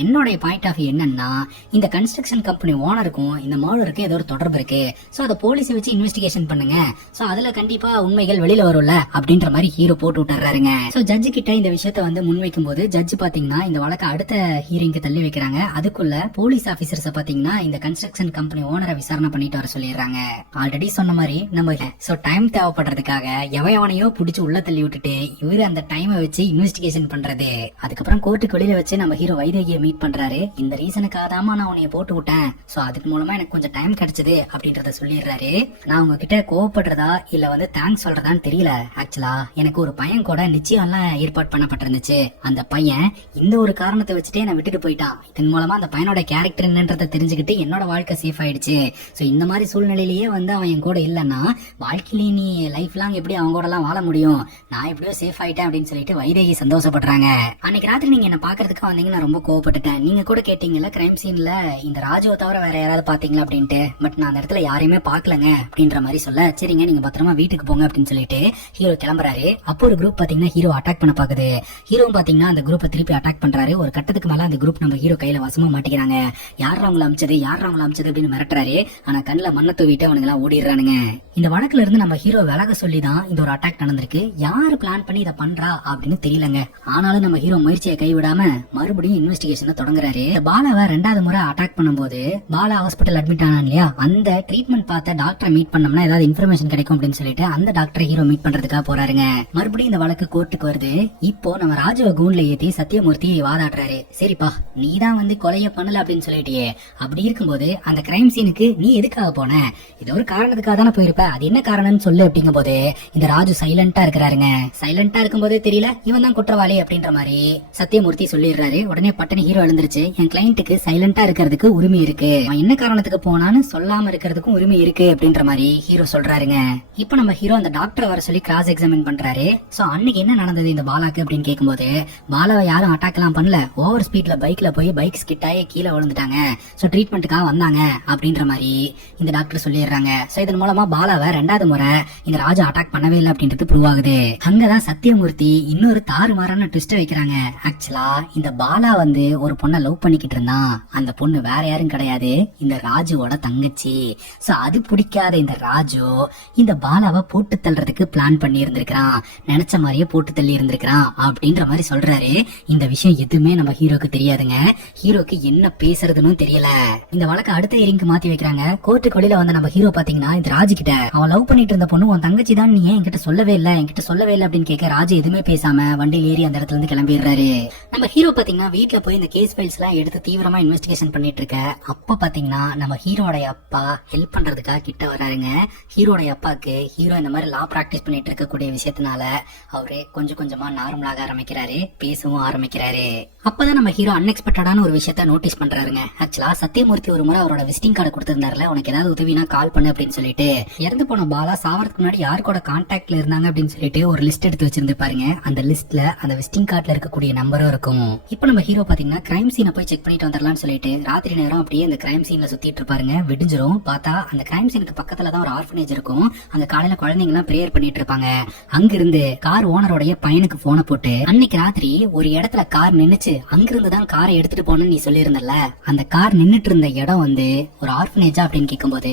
என்னோட பாயிண்ட் ஆஃப் வியூ என்னன்னா, இந்த கன்ஸ்ட்ரக்ஷன் கம்பெனி ஓனருக்கும் இந்த மர்டருக்கும் ஏதோ ஒரு தொடர்பு இருக்கு. சோ அத போலீஸ் வச்சு இன்வெஸ்டிகேஷன் பண்ணுங்க. சோ அதுல கண்டிப்பா உண்மைகள் வெளியில வரும்ல அப்படின்ற மாதிரி ஹீரோ போட்டு விட்டுறாருங்க. சோ ஜட்ஜு கிட்ட இந்த விஷயத்த வந்து முன்வைக்கும் போது ஜட்ஜ் பாத்தீங்கன்னா இந்த வழக்க அடுத்த ஹீரிங்க்கு தள்ளி வைக்கிறாங்க. அதுக்குள்ள போலீஸ் ஆபீசர்ஸ் பாத்தீங்கன்னா இந்த கன்ஸ்ட்ரக்ஷன் கம்பெனி ஓனரை விசாரணை பண்ணிட்டு வர சொல்லிடுறாங்க. ஆல்ரெடி சொன்ன மாதிரி நம்ம சோ டைம் தேவைப்படுறதுக்காக எவனையோ புடிச்சு உள்ள தள்ளி விட்டுட்டு இவரு அந்த டைமை வச்சு இன்வெஸ்டிகேஷன் பண்றது. அதுக்கப்புறம் கோர்ட்டுக்கு வெளியில வச்சு நம்ம ஹீரோ வைதேகியை மீட் பண்றாரு. இந்த ரீசனுக்காக தான் நான் உன்னைய போட்டு விட்டேன். சோ அதுக்கு மூலமா எனக்கு கொஞ்சம் டைம் கிடைச்சது அப்படின்றத சொல்லிடுறாரு. நான் உங்ககிட்ட கோவப்படுறதா இல்ல வந்து தேங்க்ஸ் சொல்றதான்னு தெரியல. ஆக்சுவலா எனக்கு ஒரு பையன் கூட நிச்சயம் எல்லாம் ஏற்பாடு பண்ணப்பட்டிருந்துச்சு. அந்த பையன் இந்த ஒரு காரணத்தை வச்சுட்டே நான் விட்டுட்டு போயிட்டான். இதன் மூலமா அந்த பையனோட கேரக்டர் என்னன்றதை தெரிஞ்சுக்கிட்டு என்னோட வாழ்க்கை சேஃப் ஆயிடுச்சு. சோ இந்த மாதிரி சூழ்நிலையிலேயே வந்து அவன் என் கூட இல்லன்னா வாழ்க்கையிலேயே நீ லைஃப் லாங் எப்படி அவங்க கூட எல்லாம் வாழ முடியும். நான் எப்படியோ சேஃப் ஆயிட்டேன் அப்படின்னு சொல்லிட்டு வைதேகி சந்தோஷப்படுறாங்க. அன்னைக்கு ராத்திரி நீங்க என்ன பாக்குறதுக்கு வந்தீங்க, நான் ரொம்ப கோவப்பட்டுட்டேன். நீங்க கூட கேட்டீங்கல்ல கிரைம் சீன்ல இந்த ராஜுவை தவிர வேற யாராவது பாத்தீங்களா அப்படின்ட்டு. பட் நான் அந்த இடத்துல யாரையுமே பாக்கலங்க அப்படின்ற மாதிரி சொல்ல, சரிங்க நீங்க பத்திரமா வீட்டுக்கு போங்க அப்படின்னு சொல்லிட்டு ஹீரோ கிளம்புறாரு. அப்போ ஒரு குரூப் பாத்தீங்கன்னா ஹீரோ அட்டாக் பண்ண பாக்குது. ஹீரோ பாத்தீங்கன்னா அந்த குரூப்பை திருப்பி அட்டாக் பண்றாரு. ஒரு கட்டத்துக்கு மேல அந்த குரூப் நம்ம ஹீரோ கையில வசமா மாட்டிக்கிறாங்க. யார் அவங்கள அமிச்சது அப்படின்னு மிரட்டுறாரு. ஆனா கண்ணுல மண்ணை தூவிட்டு அவனுங்க எல்லாம் ஓடிடுறானுங்க. இந்த வழக்குல இருந்து நம்ம ஹீரோ விலக சொல்லிதான் இந்த ஒரு அட்டாக் நடந்திருக்கு. யாரு பிளான் பண்ணி இதை பண்றா அப்படின்னு தெரியலங்க. ஆனாலும் நம்ம ஹீரோ முயற்சியை கைவிடாம மறுபடியும் இன்வெஸ்டிகேஷன் தொடங்குறாரு. பாலாவை 2வது முறை அட்டாக் பண்ணும்போது பாலா ஹாஸ்பிட்டல் அட்மிட் ஆனா இல்லையா, அந்த ட்ரீட்மெண்ட் பார்த்த டாக்டரை மீட் பண்ணோம்னா ஏதாவது இன்ஃபர்மேஷன் கிடைக்கும் அப்படின்னு சொல்லிட்டு அந்த டாக்டரை ஹீரோ மீட் பண்றதுக்காக போறாருங்க. மறுபடியும் இந்த வழக்கு கோர்ட்டுக்கு வருது. இப்போ நம்ம ராஜுவ கூண்ல ஏத்தி சத்தியமூர்த்தி வாதாடுறாரு. சரிப்பா நீ தான் வந்து கொலைய பண்ணல அப்படின்னு சொல்லிட்டியே, அப்படி இருக்கும்போது அந்த கிரைம் சீனுக்கு நீ எதுக்காக போன? இது ஒரு காரணத்துக்காக தானே போயிருப்ப, அது என்ன காரணம்னு சொல்லு அப்படிங்கும் போது இந்த ராஜு சைலண்டா இருக்கிறாருங்க. சைலண்டா இருக்கும் போதே தெரியல இவன் தான் குற்றவாளி அப்படின்ற மாதிரி சத்தியமூர்த்தி சொல்லிடுறாரு. உடனே பட்டன ஹீரோ எழுந்துருச்சு, என் கிளையண்ட்டுக்கு சைலண்டா இருக்கிறதுக்கு உரிமை இருக்கு, அவன் என்ன காரணத்துக்கு போனான்னு சொல்லாம இருக்கிறதுக்கும் உரிமை இருக்கு அப்படின்ற மாதிரி ஹீரோ சொல்றாருங்க. இப்ப நம்ம ஹீரோ அந்த டாக்டர் வர சொல்லி கிராஸ் எக்ஸாமின் பண்றாரு. சோ அன்னைக்கு என்ன நடந்தது இந்த பாலாக்கு அப்படின்னு கேட்கும்போது, பாலாவை யாரும் அட்டாக் எல்லாம் பண்ணல, ஓவர் ஸ்பீட்ல பைக்ல போய் பைக் ஸ்கிட் ஆகி கீழே விழுந்துட்டாங்க. சோ ட்ரீட்மெண்ட்டுக்காக வந்தாங்க அப்படின்ற மாதிரி இந்த டாக்டர் சொல்லிடுறாங்க. சோ இதன் மூலமா பாலாவை 2வது முறை இந்த ராஜா அட்டாக் பண்ணவே இல்லை அப்படின்றது ப்ரூவ் ஆகுது. அங்கதான் சத்தியமூர்த்தி இன்னொரு தாறுமாறான ட்விஸ்ட் வைக்கிறாங்க. ஆக்சுவலா இந்த பாலா வந்து ஒரு பொண்ணை லவ் பண்ணிக்கிட்டு இருந்தான். அந்த பொண்ணு வேற யாரும் கிடையாது, இந்த ராஜுவோட தங்கச்சி. சோ அது பிடிக்காத இந்த ராஜு இந்த பாலாவை போட்டு தள்ளுறதுக்கு பிளான் பண்ணி இருந்திருக்கான். நினைச்ச மாதிரியே போட்டு தள்ளி இருந்திருக்கான் அப்படின்ற மாதிரி சொல்றாரு. இந்த விஷயம் எதுவுமே நம்ம ஹீரோக்கு தெரியாதுங்க. ஹீரோக்கு என்ன பேசுறதுன்னு தெரியல. இந்த வழக்கு அடுத்த ஹியரிங்க்கு மாத்தி வைக்கிறாங்க. கோர்ட்டுக்கு வெளியில வந்த நம்ம ஹீரோ பாத்தீங்கன்னா இந்த ராஜு கிட்ட, அவன் லவ் பண்ணிட்டு இருந்த பொண்ணு உன் தங்கச்சி தான், நீ என்கிட்ட சொல்லவே இல்ல அப்படின்னு கேட்க ராஜு எதுவுமே பேசாம வண்டியில் ஏறி அந்த இடத்துல இருந்து கிளம்பிடுறாரு. நம்ம ஹீரோ பாத்தீங்கன்னா வீட்டுல போய் இந்த கேஸ் ஃபைல்ஸ் எல்லாம் எடுத்து தீவிரமா இன்வெஸ்டிகேஷன் பண்ணிட்டு இருக்க. அப்ப பாத்தீங்கன்னா நம்ம ஹீரோட அப்பா ஹெல்ப் பண்றதுக்காக கிட்ட வராருங்க. ஹீரோட அப்பாக்கு ஹீரோ இந்த மாதிரி லா பிராக்டிஸ் பண்ணிட்டு இருக்கக்கூடிய விஷயத்தினால அவரு கொஞ்சம் கொஞ்சமா நார்மலாக ஆரம்பிக்கிறாரு, பேசவும் ஆரம்பிக்கிறாரு. அப்பதான் நம்ம ஹீரோ அன்எக்ஸ்பெக்டடான ஒரு விஷயத்த நோட்டீஸ் பண்றாருங்க. ஆக்சுவலா சத்தியமூர்த்தி ஒரு முறை அவரோட விசிட்டிங் கார்டு கொடுத்திருந்தாருல, உனக்கு ஏதாவது உதவினா கால் பண்ணு அப்படின்னு சொல்லிட்டு. இறந்து போன பாலா சாவறதுக்கு முன்னாடி யார் கூட கான்டாக்ட்ல இருந்தாங்க அப்படின்னு சொல்லிட்டு ஒரு லிஸ்ட் எடுத்து வச்சிருந்து பாருங்க. அந்த லிஸ்ட்ல அந்த விசிட்டிங் கார்டுல இருக்கக்கூடிய நம்பரும் இருக்கும். இப்ப நம்ம ஹீரோ பாத்தீங்கன்னா கிரைம் சீனை போய் செக் பண்ணிட்டு வந்துடலாம்னு சொல்லிட்டு ராத்திரி நேரம் அப்படியே அந்த கிரைம் சீன்ல சுத்திட்டு இருப்பாருங்க. விடிஞ்சிரும். பார்த்தா அந்த கிரைம் சீனுக்கு பக்கத்துல தான் ஒரு ஆர்ஃபனேஜ் இருக்கும். அங்க காலையில குழந்தைங்க எல்லாம் பிரேயர் பண்ணிட்டு இருப்பாங்க. அங்கிருந்து கார் ஓனரோடைய பையனுக்கு போனை போட்டு, அன்னைக்கு ராத்திரி ஒரு இடத்துல கார் நின்னுச்சு, அங்கிருந்து தான் காரை எடுத்துட்டு போனேன்னு நீ சொல்லியிருந்தல, அந்த கார் நின்னுட்டு இருந்த இடம் வந்து ஒரு ஆர்ஃபனேஜா அப்படின்னு கேட்கும்போது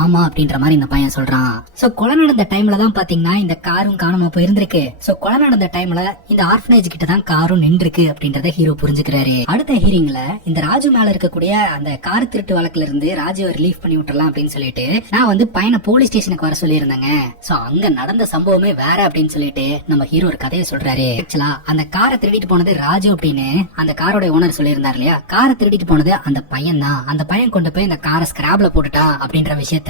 ஆமா அப்படின்ற மாதிரி இந்த பையன் சொல்றான். சோ கொலை நடந்த டைம்ல தான் பாத்தீங்கன்னா இந்த காரும் காணாம போயிருந்திருக்கு. சோ கொலை நடந்த டைம்ல இந்த ஆர்ஃபனேஜ் கிட்ட தான் காரும் நின்றுருக்கு அப்படின்றத ஹீரோ புரிஞ்சுக்கிறாரு. அடுத்த ஹீரிங்ல இந்த ராஜு மேல இருக்கக்கூடிய அந்த கார் திருட்டு வழக்குல இருந்து ராஜுவை ரிலீஃப் பண்ணி விட்டுறலாம் அப்படின்னு சொல்லிட்டு நான் வந்து பையனை போலீஸ் ஸ்டேஷனுக்கு வர சொல்லியிருந்தாங்க. சோ அங்க நடந்த சம்பவமே வேற அப்படின்னு சொல்லிட்டு நம்ம ஹீரோ ஒரு கதையை சொல்றாரு. ஆக்சுவலா அந்த காரை திருடிட்டு போனது ராஜு அப்படின்னு அந்த காரோட ஓனர் சொல்லியிருந்தாரு இல்லையா, காரை திருடிட்டு போனது அந்த பையன் தான். அந்த பையன் கொண்டு போய் இந்த காரை ஸ்கிராப்ல போட்டுட்டான் அப்படின்ற விஷயத்த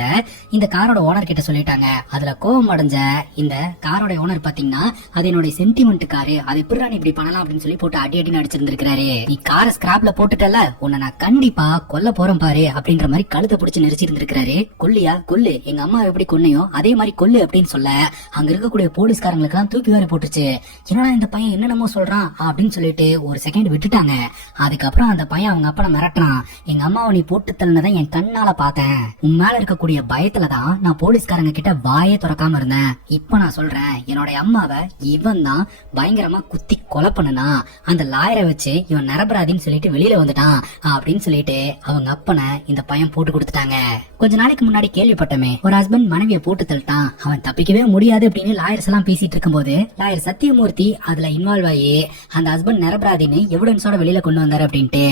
இந்த காரோட ஓனர் கிட்ட சொல்லிட்டாங்க. அதுல கோபம் அடைஞ்ச இந்த காரோட ஓனர் பாத்தீங்கன்னா அது என்னுடைய சென்டிமெண்ட் காரு, அது எப்படி நீ இப்படி பண்ணலாம் அப்படின்னு சொல்லி போட்டு அடி அடி நடிச்சிருந்திருக்காரு. நீ காரை ஸ்கிராப்ல போட்டுட்டல, உன்னை நான் கண்டிப்பா கொல்ல போறேன் பாரு அப்படின்ற மாதிரி கழுத்தை பிடிச்சு நெரிச்சிருந்திருக்காரு. கொல்லியா கொல்லு, எங்க அம்மா எப்படி கொன்னையோ அதே மாதிரி கொல்லு அப்படின்னு சொல்ல அங்க இருக்கக்கூடிய போலீஸ்காரங்களுக்கு எல்லாம் தூக்கி வேற போட்டுச்சு. என்னடா இந்த பையன் என்னென்னமோ சொல்றான் அப்படின்னு சொல்லிட்டு ஒரு செகண்ட் விட்டுட்டாங்க. அதுக்கப்புறம் அந்த பையன் அவங்க அப்பனை மிரட்டுறான். எங்க அம்மாவை நீ போட்டு தள்ளினதான் என் கண்ணால பார்த்தேன், உன் மேல இருக்கக்கூடிய பயத்துலதான் நான் போலீஸ்காரங்க கிட்ட வாயே திறக்காம இருந்தேன். இப்ப நான் சொல்றேன், என்னோட அம்மாவை இவன் தான் பயங்கரமா குத்தி கொலை பண்ணுனா, அந்த லாயரை வச்சு இவன் நிரபராதின்னு சொல்லிட்டு வெளியில வந்துட்டான் அப்படின்னு சொல்லிட்டு அவங்க அப்பனை இந்த பையன் போட்டு கொடுத்துட்டாங்க. கொஞ்ச நாளைக்கு முன்னாடி கேள்விப்பட்டமே, ஒரு ஹஸ்பண்ட் மனைவியை போட்டு தள்ளிட்டான், அவன் தப்பிக்கவே முடியாது அப்படின்னு லாயர்ஸ் எல்லாம் பேசிட்டு இருக்கும்போது லாயர் சத்தியமூர்த்தி அதுல இன்வால்வ் ஆகி அந்த ஹஸ்பண்ட் நிரபராதின்னு எவிடன்ஸோட வெளியில கொண்டு வந்தாரு அப்படின்ட்டு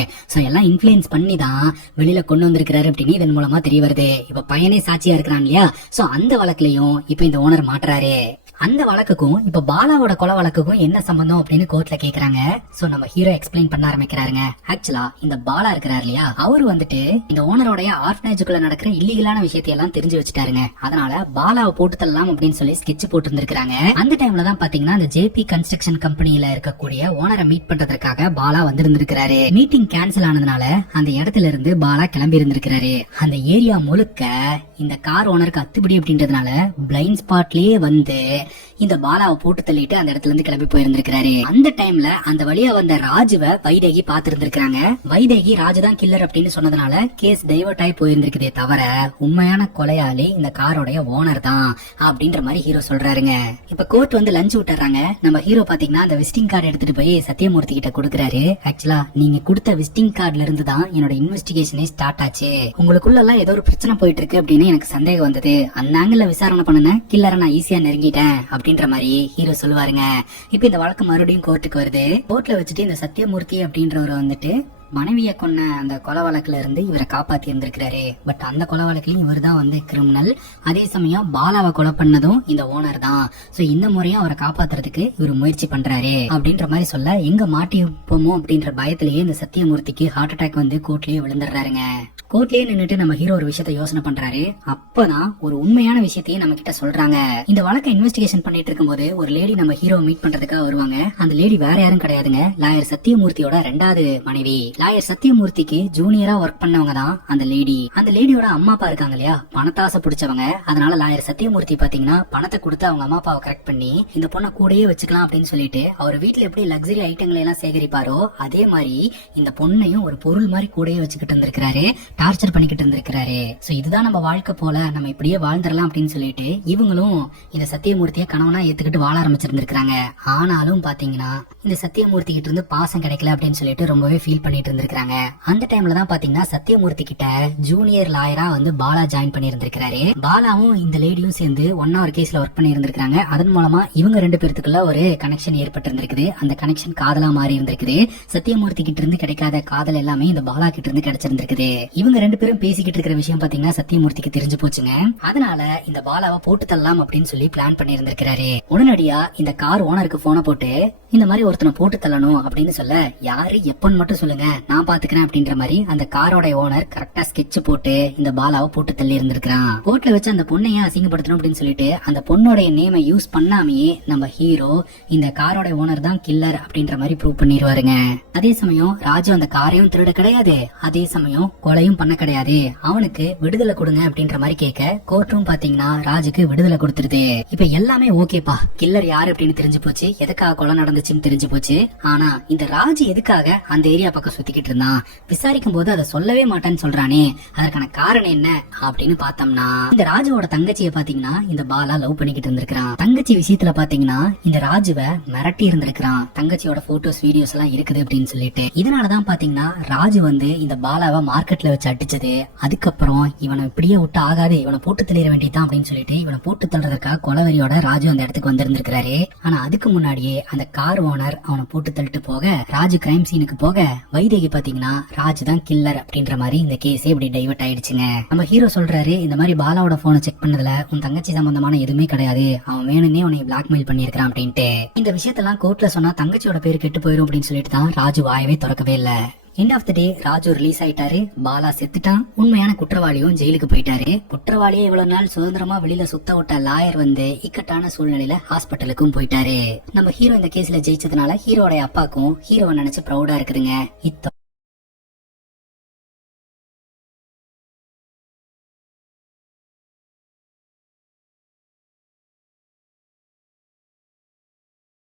எல்லாம் இன்ஃபுளுன்ஸ் பண்ணி தான் வெளியில கொண்டு வந்திருக்கிறாரு அப்படின்னு இதன் மூலமா தெரிய வருது. இப்ப பையனே சாட்சியா இருக்கிறான் இல்லையா, சோ அந்த வழக்குலயும் இப்ப இந்த ஓனர் மாட்டுறாரு. அந்த வழக்குக்கும் இப்ப பாலாவோட கொலை வழக்குக்கும் என்ன சம்பந்தம் அப்படின்னு கோர்ட்ல கேக்குறாங்க. சோ நம்ம ஹீரோ எக்ஸ்பிளைன் பண்ண ஆரம்பிக்கிறாருங்க. ஆக்சுவலா இந்த பாலா இருக்கிறாரு இல்லையா, அவரு வந்துட்டு இந்த ஓனரோடைய ஆர்ஃபனேஜுக்குள்ள நடக்கிற இல்லீகலான விஷயத்தை எல்லாம் தெரிஞ்சு வச்சுட்டாருங்க. அதனால பாலாவை போட்டு தள்ளலாம் அப்படின்னு சொல்லி ஸ்கெட்ச் போட்டு இருந்திருக்காங்க. அந்த டைம்ல தான் பாத்தீங்கன்னா அந்த ஜேபி கன்ஸ்ட்ரக்ஷன் கம்பெனியில இருக்கக்கூடிய ஓனரை மீட் பண்றதுக்காக பாலா வந்திருந்திருக்காரு. மீட்டிங் கேன்சல் ஆனதுனால அந்த இடத்துல இருந்து பாலா கிளம்பி இருந்திருக்காரு. அந்த ஏரியா முழுக்க இந்த கார் ஓனருக்கு அத்துப்படி அப்படின்றதுனால பிளைண்ட் ஸ்பாட்லயே வந்து இந்த பாலாவை போட்டு தள்ளிட்டு அந்த இடத்துல இருந்து கிளம்பி போயிருந்திருக்காரு. அந்த டைம்ல அந்த வழியா வந்த ராஜுவை வைதேகி பாத்துருந்திருக்காங்க. வைதேகி ராஜு தான் கில்லர் அப்படின்னு சொன்னதுனால கேஸ் டைவர்ட் ஆகி போயிருந்திருக்குதே தவிர உண்மையான கொலையாளி இந்த காரோடைய ஓனர் தான் அப்படின்ற மாதிரி ஹீரோ சொல்றாருங்க. இப்ப கோர்ட் வந்து லஞ்ச் விட்டுறாங்க. நம்ம ஹீரோ பாத்தீங்கன்னா அந்த விசிட்டிங் கார்டு எடுத்துட்டு போய் சத்தியமூர்த்தி கிட்ட கொடுக்குறாரு. ஆக்சுவலா நீங்க கொடுத்த விசிட்டிங் கார்டுல இருந்து தான் என்னோட இன்வெஸ்டிகேஷனே ஸ்டார்ட் ஆச்சு. உங்களுக்குள்ள எல்லாம் ஏதோ ஒரு பிரச்சனை போயிட்டு இருக்கு அப்படின்னு எனக்கு சந்தேகம் வந்தது. அந்த ஆங்கிள் விசாரணை பண்ணன கில்லரை நான் ஈஸியா நெருங்கிட்டேன் அப்படின்ற மாதிரி ஹீரோ சொல்லுவாருங்க. இப்ப இந்த வழக்கு மறுபடியும் கோர்ட்டுக்கு வருது. கோர்ட்ல வச்சுட்டு இந்த சத்தியமூர்த்தி அப்படின்றவர் வந்துட்டு மனைவியை கொன்ன அந்த கொலை வழக்குல இருந்து இவரை காப்பாத்தி இருந்திருக்கிறாரு. பட் அந்த கொலை வழக்குலயும் இவர் தான் வந்து கிரிமினல். அதே சமயம் பாலாவை கொலை பண்ணதும் இந்த ஓனர் தான். சோ இந்த முறையும் அவரை காப்பாத்துறதுக்கு இவர் முயற்சி பண்றாரு அப்படின்ற மாதிரி சொல்ல, எங்க மாட்டிப்போமோ அப்படின்ற பயத்திலேயே இந்த சத்தியமூர்த்திக்கு ஹார்ட் அட்டாக் வந்து கோர்ட்லயே விழுந்துடுறாருங்க. கோர்ட்லயே நின்னுட்டு நம்ம ஹீரோ ஒரு விஷயத்த யோசனை பண்றாரு. அப்பதான் ஒரு உண்மையான விஷயத்தையும் நம்ம கிட்ட சொல்றாங்க. இந்த வழக்கை இன்வெஸ்டிகேஷன் பண்ணிட்டு இருக்கும்போது ஒரு லேடி நம்ம ஹீரோ மீட் பண்றதுக்காக வருவாங்க. அந்த லேடி வேற யாரும் கிடையாதுங்க, லாயர் சத்தியமூர்த்தியோட 2வது மனைவி. லாயர் சத்தியமூர்த்திக்கு ஜூனியரா ஒர்க் பண்ணவங்க தான் அந்த லேடி. அந்த லேடியோட அம்மா அப்பா இருக்காங்க இல்லையா, பணத்தாசை பிடிச்சவங்க. அதனால லாயர் சத்தியமூர்த்தி பாத்தீங்கன்னா பணத்தை கொடுத்து அவங்க அம்மா அப்பாவை கரெக்ட் பண்ணி இந்த பொண்ணை கூடயே வச்சுக்கலாம் அப்படின்னு சொல்லிட்டு அவர் வீட்டுல எப்படி லக்ஸரி ஐட்டங்களை எல்லாம் சேகரிப்பாரோ அதே மாதிரி இந்த பொண்ணையும் ஒரு பொருள் மாதிரி கூடயே வச்சுக்கிட்டு இருந்திருக்காரு, டார்ச்சர் பண்ணிக்கிட்டு இருந்திருக்காரு. சோ இதுதான் நம்ம வாழ்க்கை போல, நம்ம இப்படியே வாழ்ந்துடலாம் அப்படின்னு சொல்லிட்டு இவங்களும் இந்த சத்தியமூர்த்தியை கணவனா ஏத்துக்கிட்டு வாழ ஆரம்பிச்சிருந்திருக்காங்க. ஆனாலும் பாத்தீங்கன்னா இந்த சத்தியமூர்த்தி கிட்ட இருந்து பாசம் கிடைக்கல அப்படின்னு சொல்லிட்டு ரொம்பவே ஃபீல் பண்ணிட்டு இருந்திருக்காங்க. அந்த டைம்ல தான் பாத்தீங்கன்னா சத்தியமூர்த்தி கிட்ட ஜூனியர் லாயரா வந்து பாலா ஜாயின் பண்ணி இருந்திருக்காரு. பாலாவும் இந்த லேடியும் சேர்ந்து ஒரு கேஸ்ல ஒர்க் பண்ணி இருந்திருக்காங்க. அதன் மூலமா இவங்க 2 பேருக்குள்ள ஒரு கனெக்ஷன் ஏற்பட்டு இருந்திருக்குது. அந்த கனெக்ஷன் காதலா மாறி இருந்திருக்குது. சத்தியமூர்த்தி கிட்ட இருந்து கிடைக்காத காதல் எல்லாமே இந்த பாலா கிட்ட இருந்து கிடைச்சிருந்திருக்குது. இவங்க 2 பேரும் பேசிக்கிட்டு இருக்கிற விஷயம் பாத்தீங்கன்னா சத்தியமூர்த்திக்கு தெரிஞ்சு போச்சுங்க. அதனால இந்த பாலாவை போட்டு தள்ளலாம் அப்படின்னு சொல்லி பிளான் பண்ணி இருந்திருக்காரு. உடனடியா இந்த கார் ஓனருக்கு போனை போட்டு இந்த மாதிரி ஒருத்தனை போட்டு தள்ளணும் அப்படின்னு சொல்ல, யாரு எப்பன்னு மட்டும் சொல்லுங்க நான் பாத்துக்கிறேன் அப்படின்ற மாதிரி அந்த காரோட ஓனர் கரெக்டா ஸ்கெட்ச் போட்டு இந்த பாலாவை போட்டு தள்ளி இருந்திருக்கான். கோர்ட்ல வச்சு அந்த பொண்ணையே அசிங்கப்படுத்தணும் அப்படின்னு சொல்லிட்டு அந்த பொண்ணோட நேமை யூஸ் பண்ணாமையே நம்ம ஹீரோ இந்த காரோட ஓனர் தான் கில்லர் அப்படின்ற மாதிரி ப்ரூவ் பண்ணிடுவாருங்க. அதே சமயம் ராஜு அந்த காரையும் திருட கிடையாது, அதே சமயம் கொலையும் பண்ண கிடையாது, அவனுக்கு விடுதலை கொடுங்க அப்படின்ற மாதிரி கேட்க கோர்ட்டும் பாத்தீங்கன்னா ராஜுக்கு விடுதலை கொடுத்துருது. இப்ப எல்லாமே ஓகேப்பா, கில்லர் யாரு அப்படின்னு தெரிஞ்சு போச்சு, எதுக்காக கொலை நடந்துச்சுன்னு தெரிஞ்சு போச்சு. ஆனா இந்த ராஜு எதுக்காக அந்த ஏரியா பக்கம் சுத்திக்கிட்டு இருந்தான், விசாரிக்கும் போது அதை சொல்லவே மாட்டேன்னு சொல்றானே, அதற்கான காரணம் என்ன அப்படின்னு பார்த்தோம்னா இந்த ராஜுவோட தங்கச்சியை பாத்தீங்கன்னா இந்த பாலா லவ் பண்ணிக்கிட்டு இருந்திருக்கான். தங்கச்சி விஷயத்துல பாத்தீங்கன்னா இந்த ராஜுவை மிரட்டி இருந்திருக்கான். தங்கச்சியோட போட்டோஸ் வீடியோஸ் எல்லாம் இருக்குது அப்படின்னு சொல்லிட்டு. இதனாலதான் பாத்தீங்கன்னா ராஜு வந்து இந்த பாலாவை மார்க்கெட்ல வச்சு அடிச்சது. அதுக்கப்புறம் இவனை இப்படியே விட்டு ஆகாது, இவனை போட்டு தள்ளிட வேண்டியதான் அப்படின்னு சொல்லிட்டு இவனை போட்டு தள்ளுறதுக்காக கொலவெறியோட ராஜு அந்த இடத்துக்கு வந்திருந்திருக்காரு. ஆனா அதுக்கு முன்னாடியே அந்த கார் ஓனர் அவனை போட்டு தள்ளிட்டு போக ராஜு கிரைம் சீனுக்கு போக வைதேகி பாத்தீங்கன்னா ராஜு தான் கில்லர் அப்படின்ற மாதிரி இந்த கேஸே இப்படி டைவர்ட் ஆயிடுச்சுங்க. நம்ம ஹீரோ சொல்றாரு, இந்த மாதிரி பாலாவோட போனை செக் பண்ணதுல உன் தங்கச்சி சம்பந்தமான எதுவுமே கிடையாது, அவன் வேணும்னே உன்னை பிளாக்மெயில் பண்ணிருக்கான் அப்படின்ட்டு. இந்த விஷயத்தெல்லாம் கோர்ட்ல சொன்னா தங்கச்சியோட பேரு கெட்டு போயிரும் அப்படின்னு சொல்லிட்டு தான் ராஜு வாயவே திறக்கவே இல்ல. End of the day Raju release ஆயிட்டாரு, பாலா செத்துட்டான், உண்மையான குற்றவாளியும் ஜெயிலுக்கு போயிட்டாரு. குற்றவாளியை இவ்வளவு நாள் சுதந்திரமா வெளியில சுத்த விட்ட லாயர் வந்து இக்கட்டான சூழ்நிலையில ஹாஸ்பிட்டலுக்கும் போயிட்டாரு. நம்ம ஹீரோ இந்த கேஸ்ல ஜெயிச்சதுனால ஹீரோட அப்பாக்கும் ஹீரோவை நினைச்சு ப்ரௌடா இருக்குதுங்க.